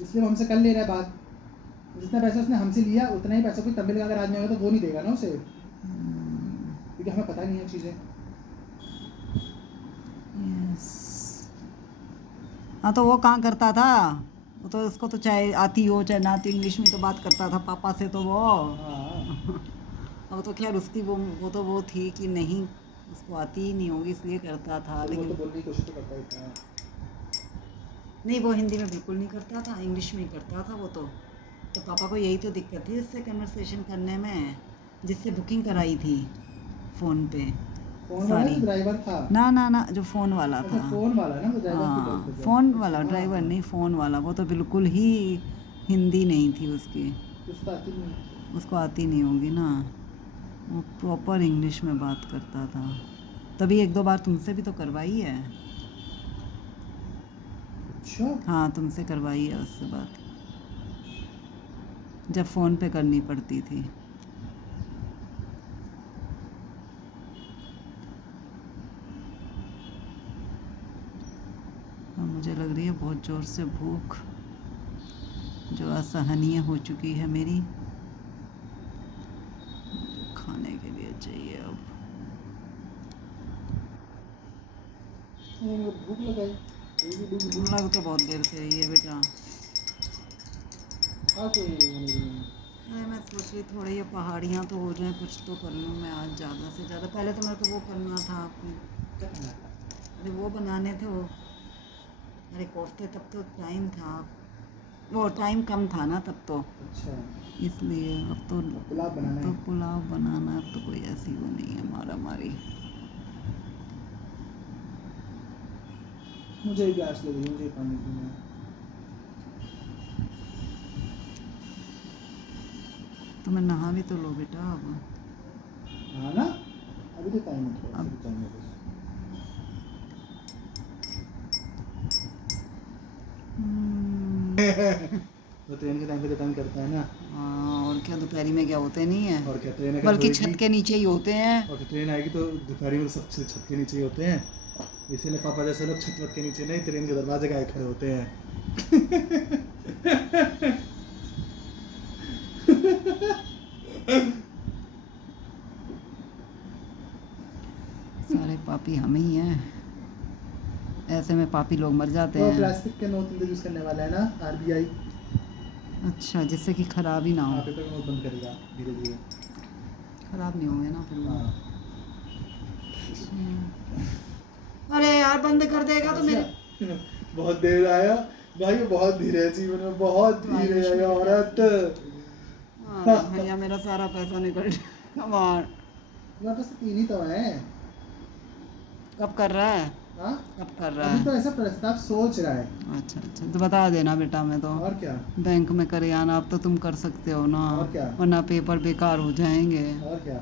इसलिए वो हमसे कर ले रहा है बात। जितना पैसा उसने हमसे लिया उतना ही पैसा कोई तमिल का अगर आदमी होगा तो वो नहीं देगा ना उसे, क्योंकि हमें पता नहीं है चीज़ें। हाँ, तो वो कहाँ करता था, वो तो उसको तो चाहे आती हो चाहे ना आती, इंग्लिश में तो बात करता था पापा से, तो वो हाँ अब तो खैर उसकी वो तो वो थी कि नहीं, उसको आती ही नहीं होगी इसलिए करता था। तो लेकिन वो तो बोलने की कोशिश तो करता ही था। नहीं, वो हिंदी में बिल्कुल नहीं करता था, इंग्लिश में ही करता था वो तो पापा को यही तो दिक्कत थी इससे कन्वर्सेशन करने में, जिससे बुकिंग कराई थी फ़ोन पे फोन वाला तो ड्राइवर था ना जो फ़ोन वाला अच्छा, था। फोन वाला ना, तो ड्राइवर की हाँ, बात कर। फ़ोन वाला, हाँ, ड्राइवर नहीं, फ़ोन वाला, वो तो बिल्कुल ही हिंदी नहीं थी उसकी, उसको आती नहीं। उसको आती नहीं होगी ना, वो प्रॉपर इंग्लिश में बात करता था। तभी 1-2 बार तुमसे भी तो करवाई है। अच्छा, हाँ, तुमसे करवाई है उससे बात, जब फ़ोन पे करनी पड़ती थी। और मुझे लग रही है बहुत ज़ोर से भूख, जो असहनीय हो चुकी है मेरी, खाने के लिए चाहिए अब। इनको भूख लगाई, भूख लग तो बहुत देर से रही है बेटा। खा क्यों नहीं रही है? अरे मैं सोच रही थोड़ी ये पहाड़ियाँ तो हो जाए, कुछ तो कर लूँ मैं आज ज़्यादा से ज़्यादा। पहले तो मेरे को वो करना था, क्या करना था? अरे वो बनाने थे वो, अरे कोफ्ते, तब तो टाइम था। वो टाइम कम था ना तब तो, अच्छा, इसलिए अब तो पुलाव बनाना है। पुलाव बनाना है, अब तो कोई ऐसी वो नहीं है मारा मारी। मुझे भी प्यास लग रही है, मुझे पानी पीना है। तुम्हें नहा भी तो लो बेटा अब। हाँ ना, अभी तो टाइम है, थोड़ा सा अब टाइम है बस। वो ट्रेन के टाइम पे तो तंग करता है ना। हाँ, और क्या, दोपहरी में क्या होते नहीं है, और क्या, ट्रेन अगर बल्कि होएगी छत के नीचे ही होते हैं। और फिर ट्रेन आएगी तो दोपहरी में सब छत के नीचे ही होते हैं। इसीलिए पापा जैसे लोग छत वत के नीचे नहीं, ट्रेन के दरवाजे के आगे खड़े होते हैं। सारे पापी हम ही हैं, ऐसे में पापी लोग मर जाते वो हैं। प्लास्टिक के नोट इंट्रोड्यूस करने वाला है ना आरबीआई। अच्छा, जिससे कि खराब ही ना हाँ, हो। पेपर के नोट बंद करेगा धीरे धीरे। खराब नहीं होंगे ना फिर वो। हाँ। अरे यार, बंद कर देगा तो मेरे बहुत देर आया भाई, वो बहुत धीरे है जीवन में, बहुत धीरे है ये औरत। अरे भैया, मेरा सारा पैसा निकल कमाल। मेरे पास 3 ही तो है। कब कर रहा है? हाँ, कब कर रहा अभी है? तो ऐसा प्रस्ताव सोच रहा है। अच्छा अच्छा, तो बता देना बेटा, मैं तो और क्या, बैंक में करे आना, अब तो तुम कर सकते हो ना, और क्या, वरना पेपर बेकार हो जाएंगे। और क्या।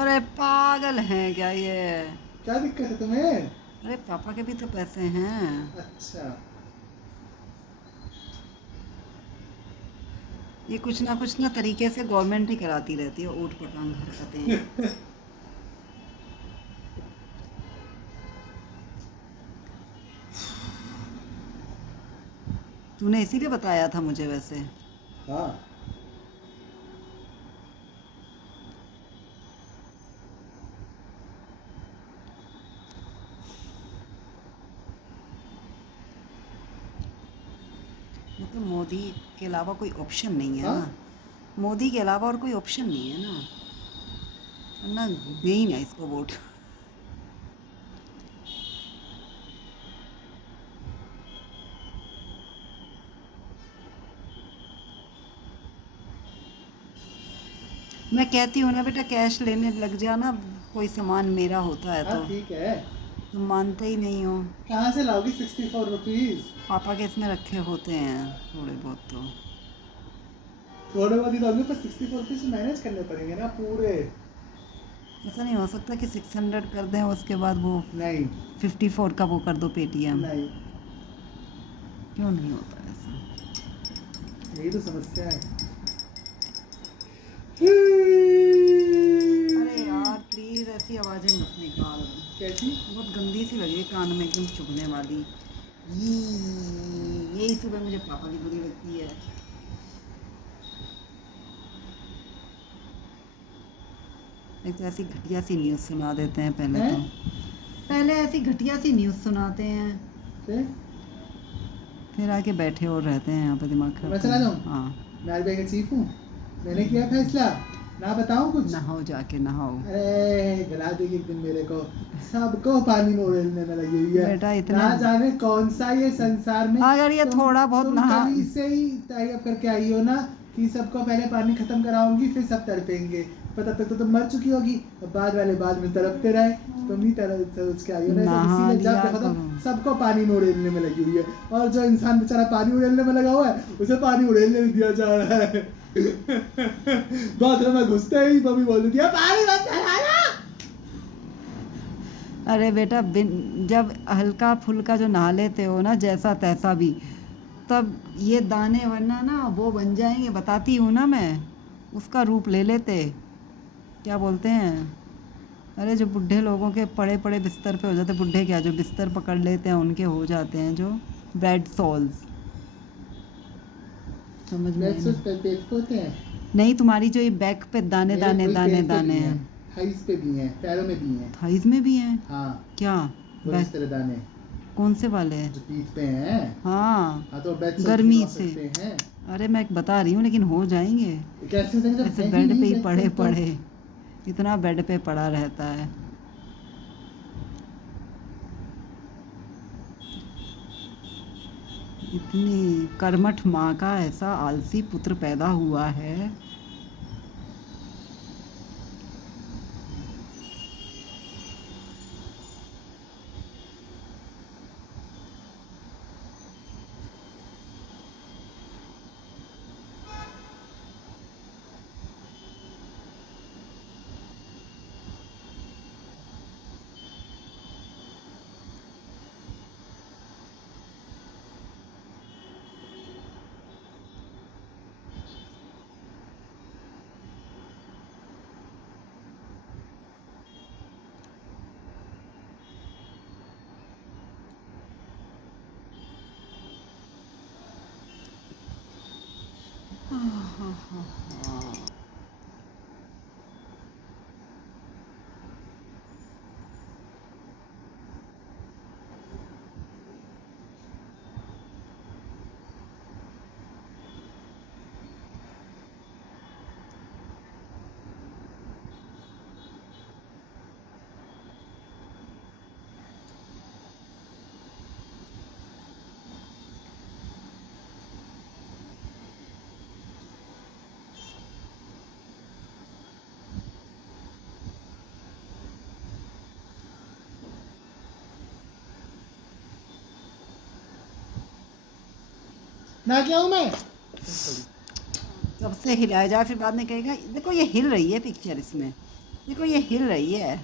अरे पागल हैं क्या ये? क्या दिक्कत है तुम्हें? अरे पापा के भी तो पैसे हैं। अच्छा, ये कुछ ना तरीके से गवर्नमेंट ही कराती रहती है ऊट पटांग हरकतें। तूने इसीलिए बताया था मुझे वैसे। हाँ। मतलब मोदी के अलावा कोई ऑप्शन नहीं है हाँ? ना, मोदी के अलावा और कोई ऑप्शन नहीं है ना, वरना दे ही ना इसको वोट। मैं कहती हूँ ना बेटा, कैश लेने लग जाना, कोई सामान मेरा होता है हाँ, तो। ठीक है। तुम मानते ही नहीं हो। कहाँ से लाओगी 64 रुपीज? पापा के इसमें रखे होते हैं थोड़े बहुत तो। थोड़े बहुत ही दोगे, पर 64 रुपीज मैनेज करने पड़ेंगे ना पूरे। ऐसा नहीं हो सकता कि 600 कर दें, उसके बाद वो नहीं 54 का वो कर दो पेटीएम? नहीं, क्यों नहीं होता ऐसा? यही तो समस्या है। अरे यार प्लीज, ऐसी आवाजें मत निकाल। कैसी? बहुत गंदी सी लगी है, कान में एकदम चुभने वाली। यही सुबह मुझे पापा की बुरी लगती है। एक तो ऐसी घटिया सी न्यूज़ सुना देते हैं पहले हैं? तो। पहले ऐसी घटिया सी न्यूज़ सुनाते हैं, फिर आके बैठे और रहते हैं यहाँ पे दिमाग खराब मैं चला जाऊँ? करके। हाँ, मैं आरबीआई का चीफ हूँ, मैंने किया फैसला, ना बताऊँ कुछ? नहाओ जाके नहाओ। अरे गला देगी एक दिन मेरे को, सबको पानी में उड़ेलने में लगी हुई है। बेटा इतना, ना जाने कौन सा ये संसार में, अगर ये थोड़ा बहुत तुम नहा, कभी से ही टाई अप करके आई हो ना कि सबको पहले पानी खत्म कराऊंगी फिर सब तड़पेंगे। पता तक तो तुम मर चुकी होगी, अब बाद वाले बाद में तड़पते रहे। तुम ही सोच के आई हो ना, नहा इसीलिए जब लिया देखो तो करो। सबको पानी में उड़ेलने में लगी हुई है। और जो इंसान बेचारा पानी उड़ेलने में लगा हुआ है, उसे पानी उड़ेलने नहीं दिया जा रहा है। बाथरूम में घुसते ही मम्मी बोल देती है पानी मत चलाना। अरे बेटा, जब हल्का फुल्का जो नहा लेते हो ना, जैसा तैसा भी, तब ये दाने वरना ना वो बन जाएंगे, बताती हूँ ना मैं, उसका रूप ले लेते। क्या बोलते हैं, अरे जो बुढ़े लोगों के पड़े पड़े बिस्तर पे हो जाते, बुढ़े क्या, जो बिस्तर पकड़ लेते हैं उनके हो जाते हैं जो बेड सोल्स। समझ में लेट्स नहीं? पेट पे होते हैं। नहीं, तुम्हारी जो ये बैक पे दाने मेरे दाने कोई दाने पेट पे दाने भी हैं। थाइस पे भी हैं, पैरों में भी हैं। थाइज में भी हैं? हाँ, क्या? वो इस तरह दाने कौन से वाले? जो पीठ पे हैं। हाँ, हाँ, तो बेड गर्मी हो से। सकते हैं। अरे मैं बता रही हूँ, लेकिन हो जाएंगे। कैसे हो जाएंगे जब ऐसे है ही बेड नहीं पे ही बेड पड़े सेट तो? पड़े, इतना बेड पे पड़ा रहता है। इतनी कर्मठ माँ का ऐसा आलसी पुत्र पैदा हुआ है। ना क्या हूँ मैं? सबसे हिलाया जाए फिर बाद में कहेगा देखो ये हिल रही है पिक्चर इसमें, देखो ये हिल रही है।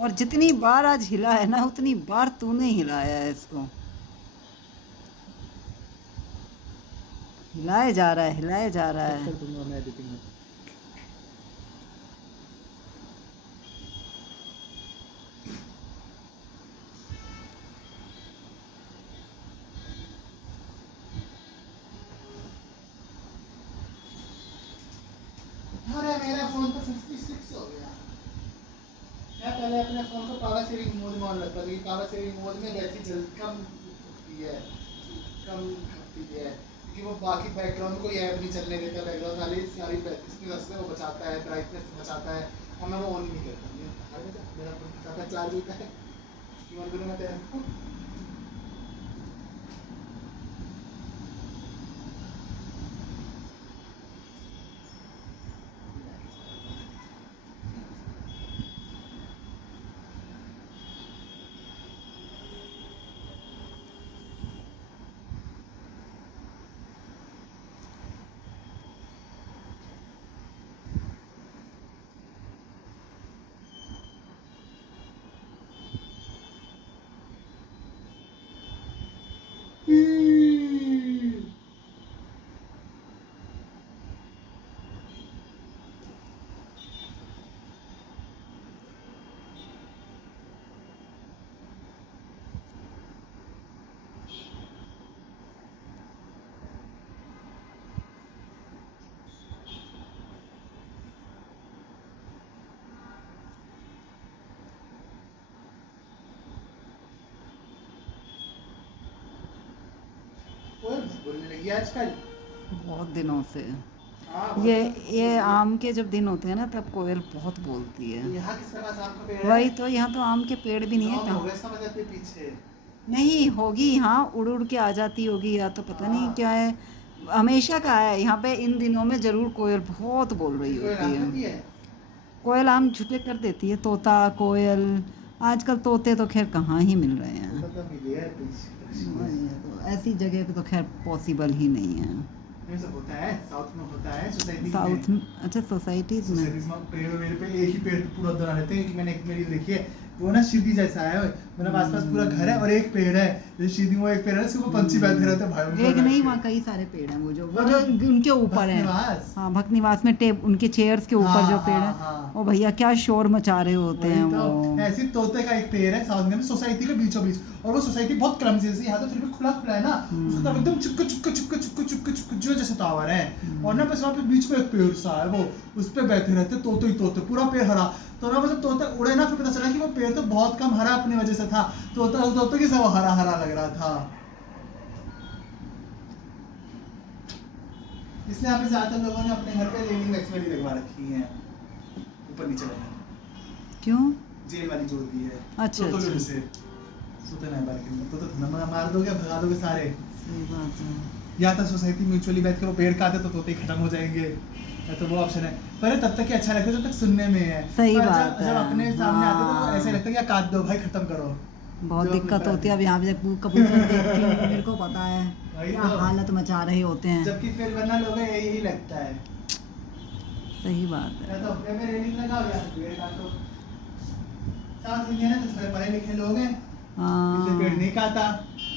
और जितनी बार आज हिला है ना उतनी बार तूने हिलाया है इसको। हिलाया जा रहा है, हिलाया जा रहा कर है। दूंगा मैं एडिटिंग में। अरे मेरा फोन तो 56 हो गया। मैं पहले अपने फोन को पावर सेविंग मोड में ऑन रखता था, क्योंकि पावर सेविंग मोड में बैटरी जल्दी कम खपती है, क्योंकि वो बाकी बैकग्राउंड को ऐप नहीं चलने देता, बैकग्राउंड वाली सारी इसकी वजह से वो बचाता है, ब्राइटनेस बचाता है, और मैं वो ऑन नहीं करता। मेरा फोन ज़्यादा चार्ज होता है, क्यों करूँ मैं तेरे को? बोलने लगी आजकल। बहुत दिनों से हाँ, ये आम के जब दिन होते हैं ना तब कोयल बहुत बोलती है। यहाँ किसके पास आम का पेड़ है? वही तो, यहाँ तो आम के पेड़ भी नहीं है हो कहाँ। गया इसका मतलब पीछे। नहीं होगी, यहाँ उड़ उड़ के आ जाती होगी, या तो पता नहीं हाँ। क्या है। हमेशा का है यहाँ पे, इन दिनों में जरूर कोयल बहुत बोल रही कोई होती राम है। करती है? कोयल आम छुपे कर देती है, तोता कोयल। आजकल तोते तो खैर कहाँ ही मिल रहे हैं। तो मिली है पीछे। वही है, तो ऐसी जगह पे तो खैर पॉसिबल ही नहीं है। ये सब होता है, साउथ में होता है, सोसाइटी साउथ में, अच्छा सोसाइटीज में। सोसाइटीज में पेड़ मेरे पे एक ही पेड़ पे पूरा बना लेते हैं। कि मैंने एक मेरी देखी है, वो ना सीधी जैसा है, मतलब आसपास पूरा घर है और एक पेड़ है, जैसे सीधी वो एक पेड़ है, उसके ऊपर पंछी बैठे रहते हैं भाई। एक नहीं, वहाँ कई सारे पेड़ हैं, वो जो उनके ऊपर है। भक्तनिवास। हाँ, भक्तनिवास में टेप उनके चेयर्स के ऊपर हाँ, जो पेड़ है, हाँ। ओ भैया क्या शोर मचा रहे होते हैं वही तो, वो। ऐसे ही तोते का एक पेड़ है साउथ में सोसाइटी के बीचों बीच, और वो सोसाइटी बहुत क्लमजी है, यहाँ तो फिर भी खुला खुला है ना, उसका तरफ एकदम चुपके चुपके चुपके चुपके चुपके चुपके जो जैसे टावर है, और ना बस वहाँ पे बीच में एक पेड़ सा है, वो उस पे बैठे रहते तोते ही तोते, पूरा पेड़ हरा। तो ना जब तोते उड़े ना, फिर पता चला कि वो पेड़ तो बहुत कम हरा अपनी वजह से था, तोते की सब हरा हरा लग रहा था। इसलिए यहाँ पे ज्यादातर लोगों ने अपने घर पे रेलिंग एक्सपेरी लगवा रखी है, ऊपर नीचे वाली। क्यों? जेल वाली जो होती है। अच्छा, तो अच्छा। से सोते ना बालकनी में, तो मार दोगे, भगा दोगे सारे। सही बात है। या तो सोसाइटी म्यूचुअली बैठ के वो पेड़ काटे तो तोते खत्म हो जाएंगे, या तो वो ऑप्शन है। पर ये तब तक ही अच्छा लगता है जब तक सुनने में है। सही पर बात जब है। अपने सामने आते हैं तो हाँ। ऐसे लगता है कि यार काट दो भाई, खत्म करो। बहुत जो दिक्कत अपने होती है अब यहाँ पे कबूतर देखती हूँ, मेरे को पता है वही क्या तो। हालत मचा रहे होते हैं। जबकि फिर वरना लोगों को यही लगता है, सही बात या है। तो अपने पे रेलिंग लगाओ या फिर पेड़ काटो। साउथ इंडिया में तो थोड़े पढ़े लिखे लोग हैं, इसलिए पेड़ हाँ नहीं काटा,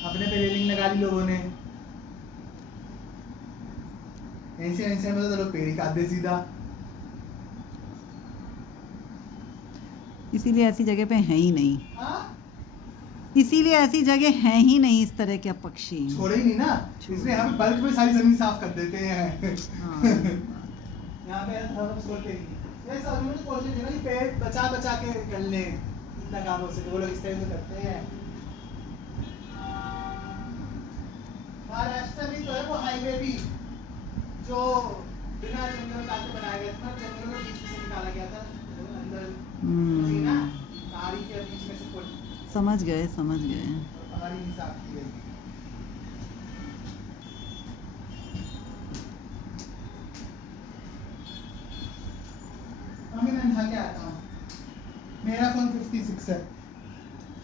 अपने पे रेलिंग लगा ली लोगों ने। एशिया में तो लोग पेड़ ही काट दे सीधा। इसीलिए ऐसी जगह पे है ही नहीं, हाँ? इसीलिए ऐसी जगह है ही नहीं इस तरह के पक्षी। छोड़े ही नहीं ना, इसलिए यहाँ पे बल्क में सारी जमीन साफ कर देते हैं। हाँ सही बात है। यहाँ पे हम छोड़ते ही नहीं। ये सब लोग कोशिश है ना कि पेड़ बचा बचा के कर ले, इतना काम हो सके, वो लोग इस तरह से करते हैं। महाराष्ट्र में तो है वो हाईवे भी, जो बिना जंगल काट के बनाया गया था, जंगलों के बीच में से निकाला गया था अंदर, उसी ना पहाड़ी के बीच में से कोई समझ गए समझ गए। पहाड़ी नहीं साफ की गई। अभी मैं नहा के आता हूँ। मेरा फोन 56 है।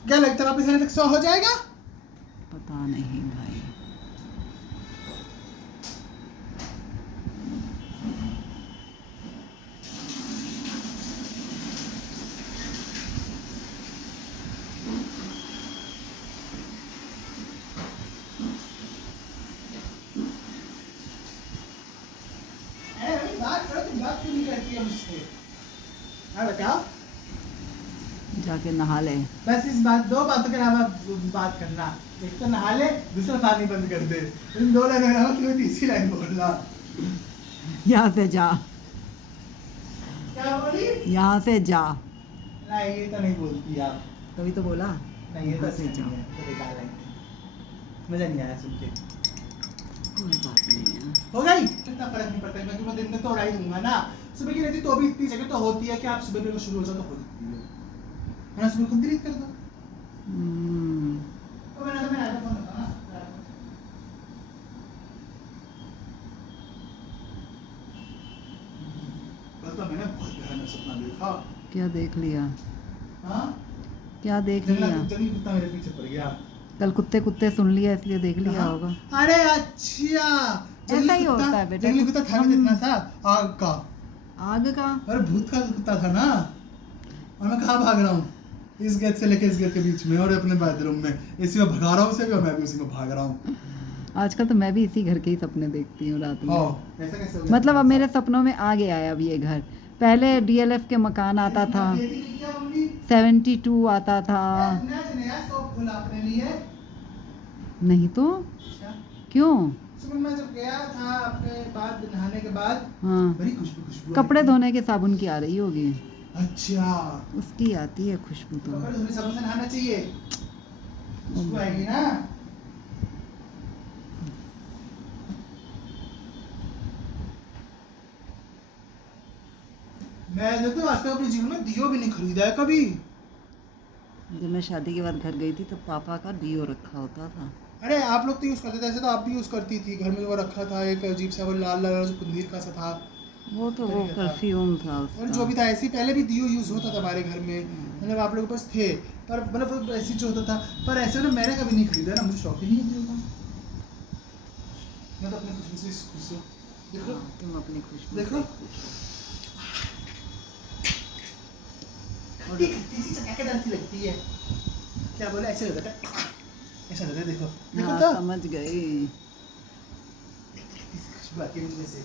क्या लगता है वापस आने तक 100 हो जाएगा? पता नहीं भाई। अरे बात करो, तुम बात क्यों नहीं करती है मुझसे? हाँ बताओ। जाके नहा ले। बस इस बात, दो बातों के अलावा बात करना, एक तो नहा ले, दूसरा पानी बंद कर दे। इन दो लाइन के अलावा तुम्हें तीसरी लाइन बोलना। यहाँ से जा, क्या बोली? यहाँ से जा। नहीं ये तो नहीं बोलती आप। तभी तो बोला नहीं ये तो यहाँ से अच्छा जाओ। नहीं है, तो बेकार लाइन थी। मजा नहीं आया सुन के। कोई बात नहीं है। हो गई, इतना फर्क नहीं पड़ता है, क्योंकि मैं दिन में तो उड़ा ही दूंगा ना। सुबह की रहती तो भी इतनी जगह तो होती है कि आप सुबह में शुरू हो जाओ तो हो सकती है, वरना सुबह खुद डिलीट कर दो। तो मैंने आईफोन रखा ना। कल तो मैंने बहुत भयानक सपना देखा। क्या देख लिया? हाँ? क्या देख जंगली लिया? जंगली कुत्ता मेरे पीछे पड़ गया। कल कुत्ते कुत्ते सुन लिया इसलिए देख लिया हाँ? होगा। अरे अच्छा, ऐसा ही होता है बेटा। जंगली कुत्ता था भी हम- इतना सा आग का, आग का? अरे भूत का कुत्ता था ना। और मैं कहाँ भाग रहा हूँ, इस गेट से लेके इस गेट के बीच में, और अपने बेडरूम में इसी में भगा रहा हूँ उसे भी, और मैं भी उसी में भाग रहा हूँ। आजकल तो मैं भी इसी घर के ही सपने देखती हूँ रात में। ऐसा कैसे हो गया? मतलब अब मेरे सपनों में आ गया है अब ये घर। पहले डीएलएफ के मकान आता था, 72 आता था। नया शॉप खोला अपने लिए। नहीं तो अच्छा, क्यों? सुबह मैं जब गया था अपने बाद नहाने के बाद, हाँ, बड़ी खुशबू कपड़े आई थी। धोने के साबुन की आ रही होगी, अच्छा, उसकी आती है खुशबू तो। कपड़े धोने साबुन से नहाना चाहिए, खुशबू आएगी ना। मैं तो आज तक अपने जीवन में दियो भी नहीं खरीदा है कभी। जब मैं शादी के बाद घर गई थी तो पापा का डीओ रखा होता था। अरे आप लोग तो यूज़ करते थे, ऐसे तो आप भी यूज़ करती थी। घर में वो रखा था एक अजीब सा, वो लाल लाल जो कुंदीर का सा था। वो तो वो तरीका था। परफ्यूम था और उसका। जो भी था, ऐसे ही पहले भी दियो यूज़ होता था हमारे घर में, मतलब आप लोगों के पास थे, पर मतलब ऐसे जो होता था। पर ऐसे ना मैंने कभी नहीं खरीदा ना, मुझे शौक ही नहीं है दियो का। मैं तो अपनी खुशबू से खुश हूँ। देखो हाँ, तुम अपनी खुशबू देखो। से खुश हो। खट्टी खट्टी सी चकाकेदार सी लगती है। क्या बोले, ऐसे होता है, ऐसा होता है, देखो देखो हाँ, तो समझ गई। खट्टी सी खुशबू आती है मुझमें से।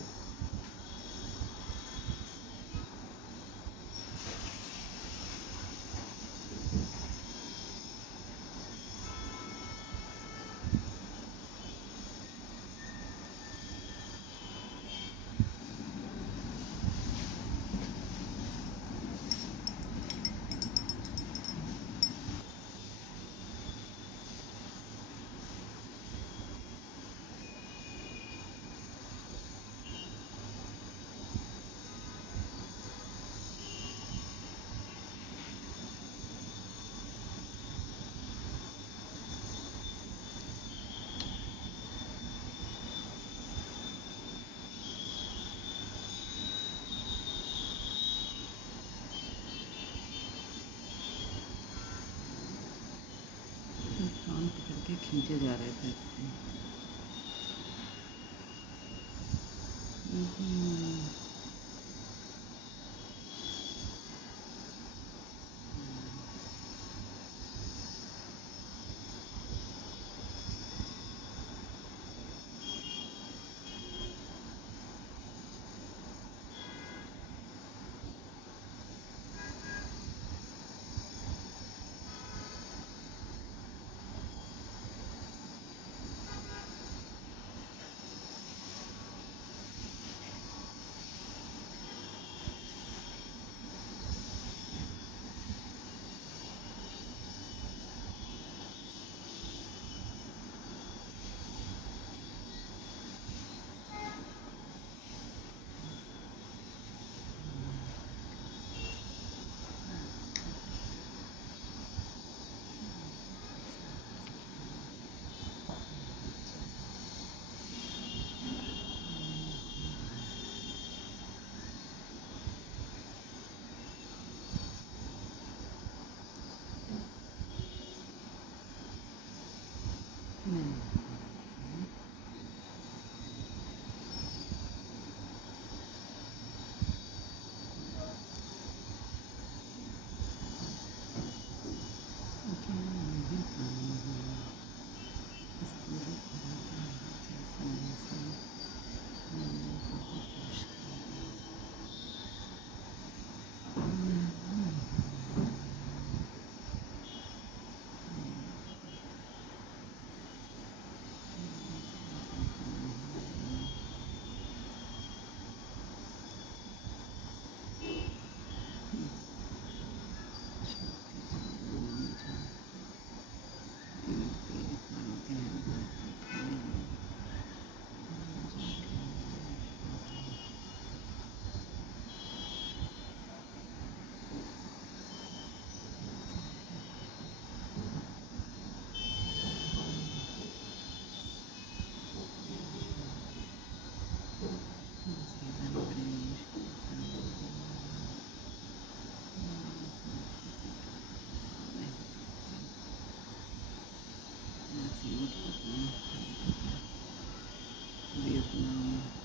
लेके जा रहे थे वियतनाम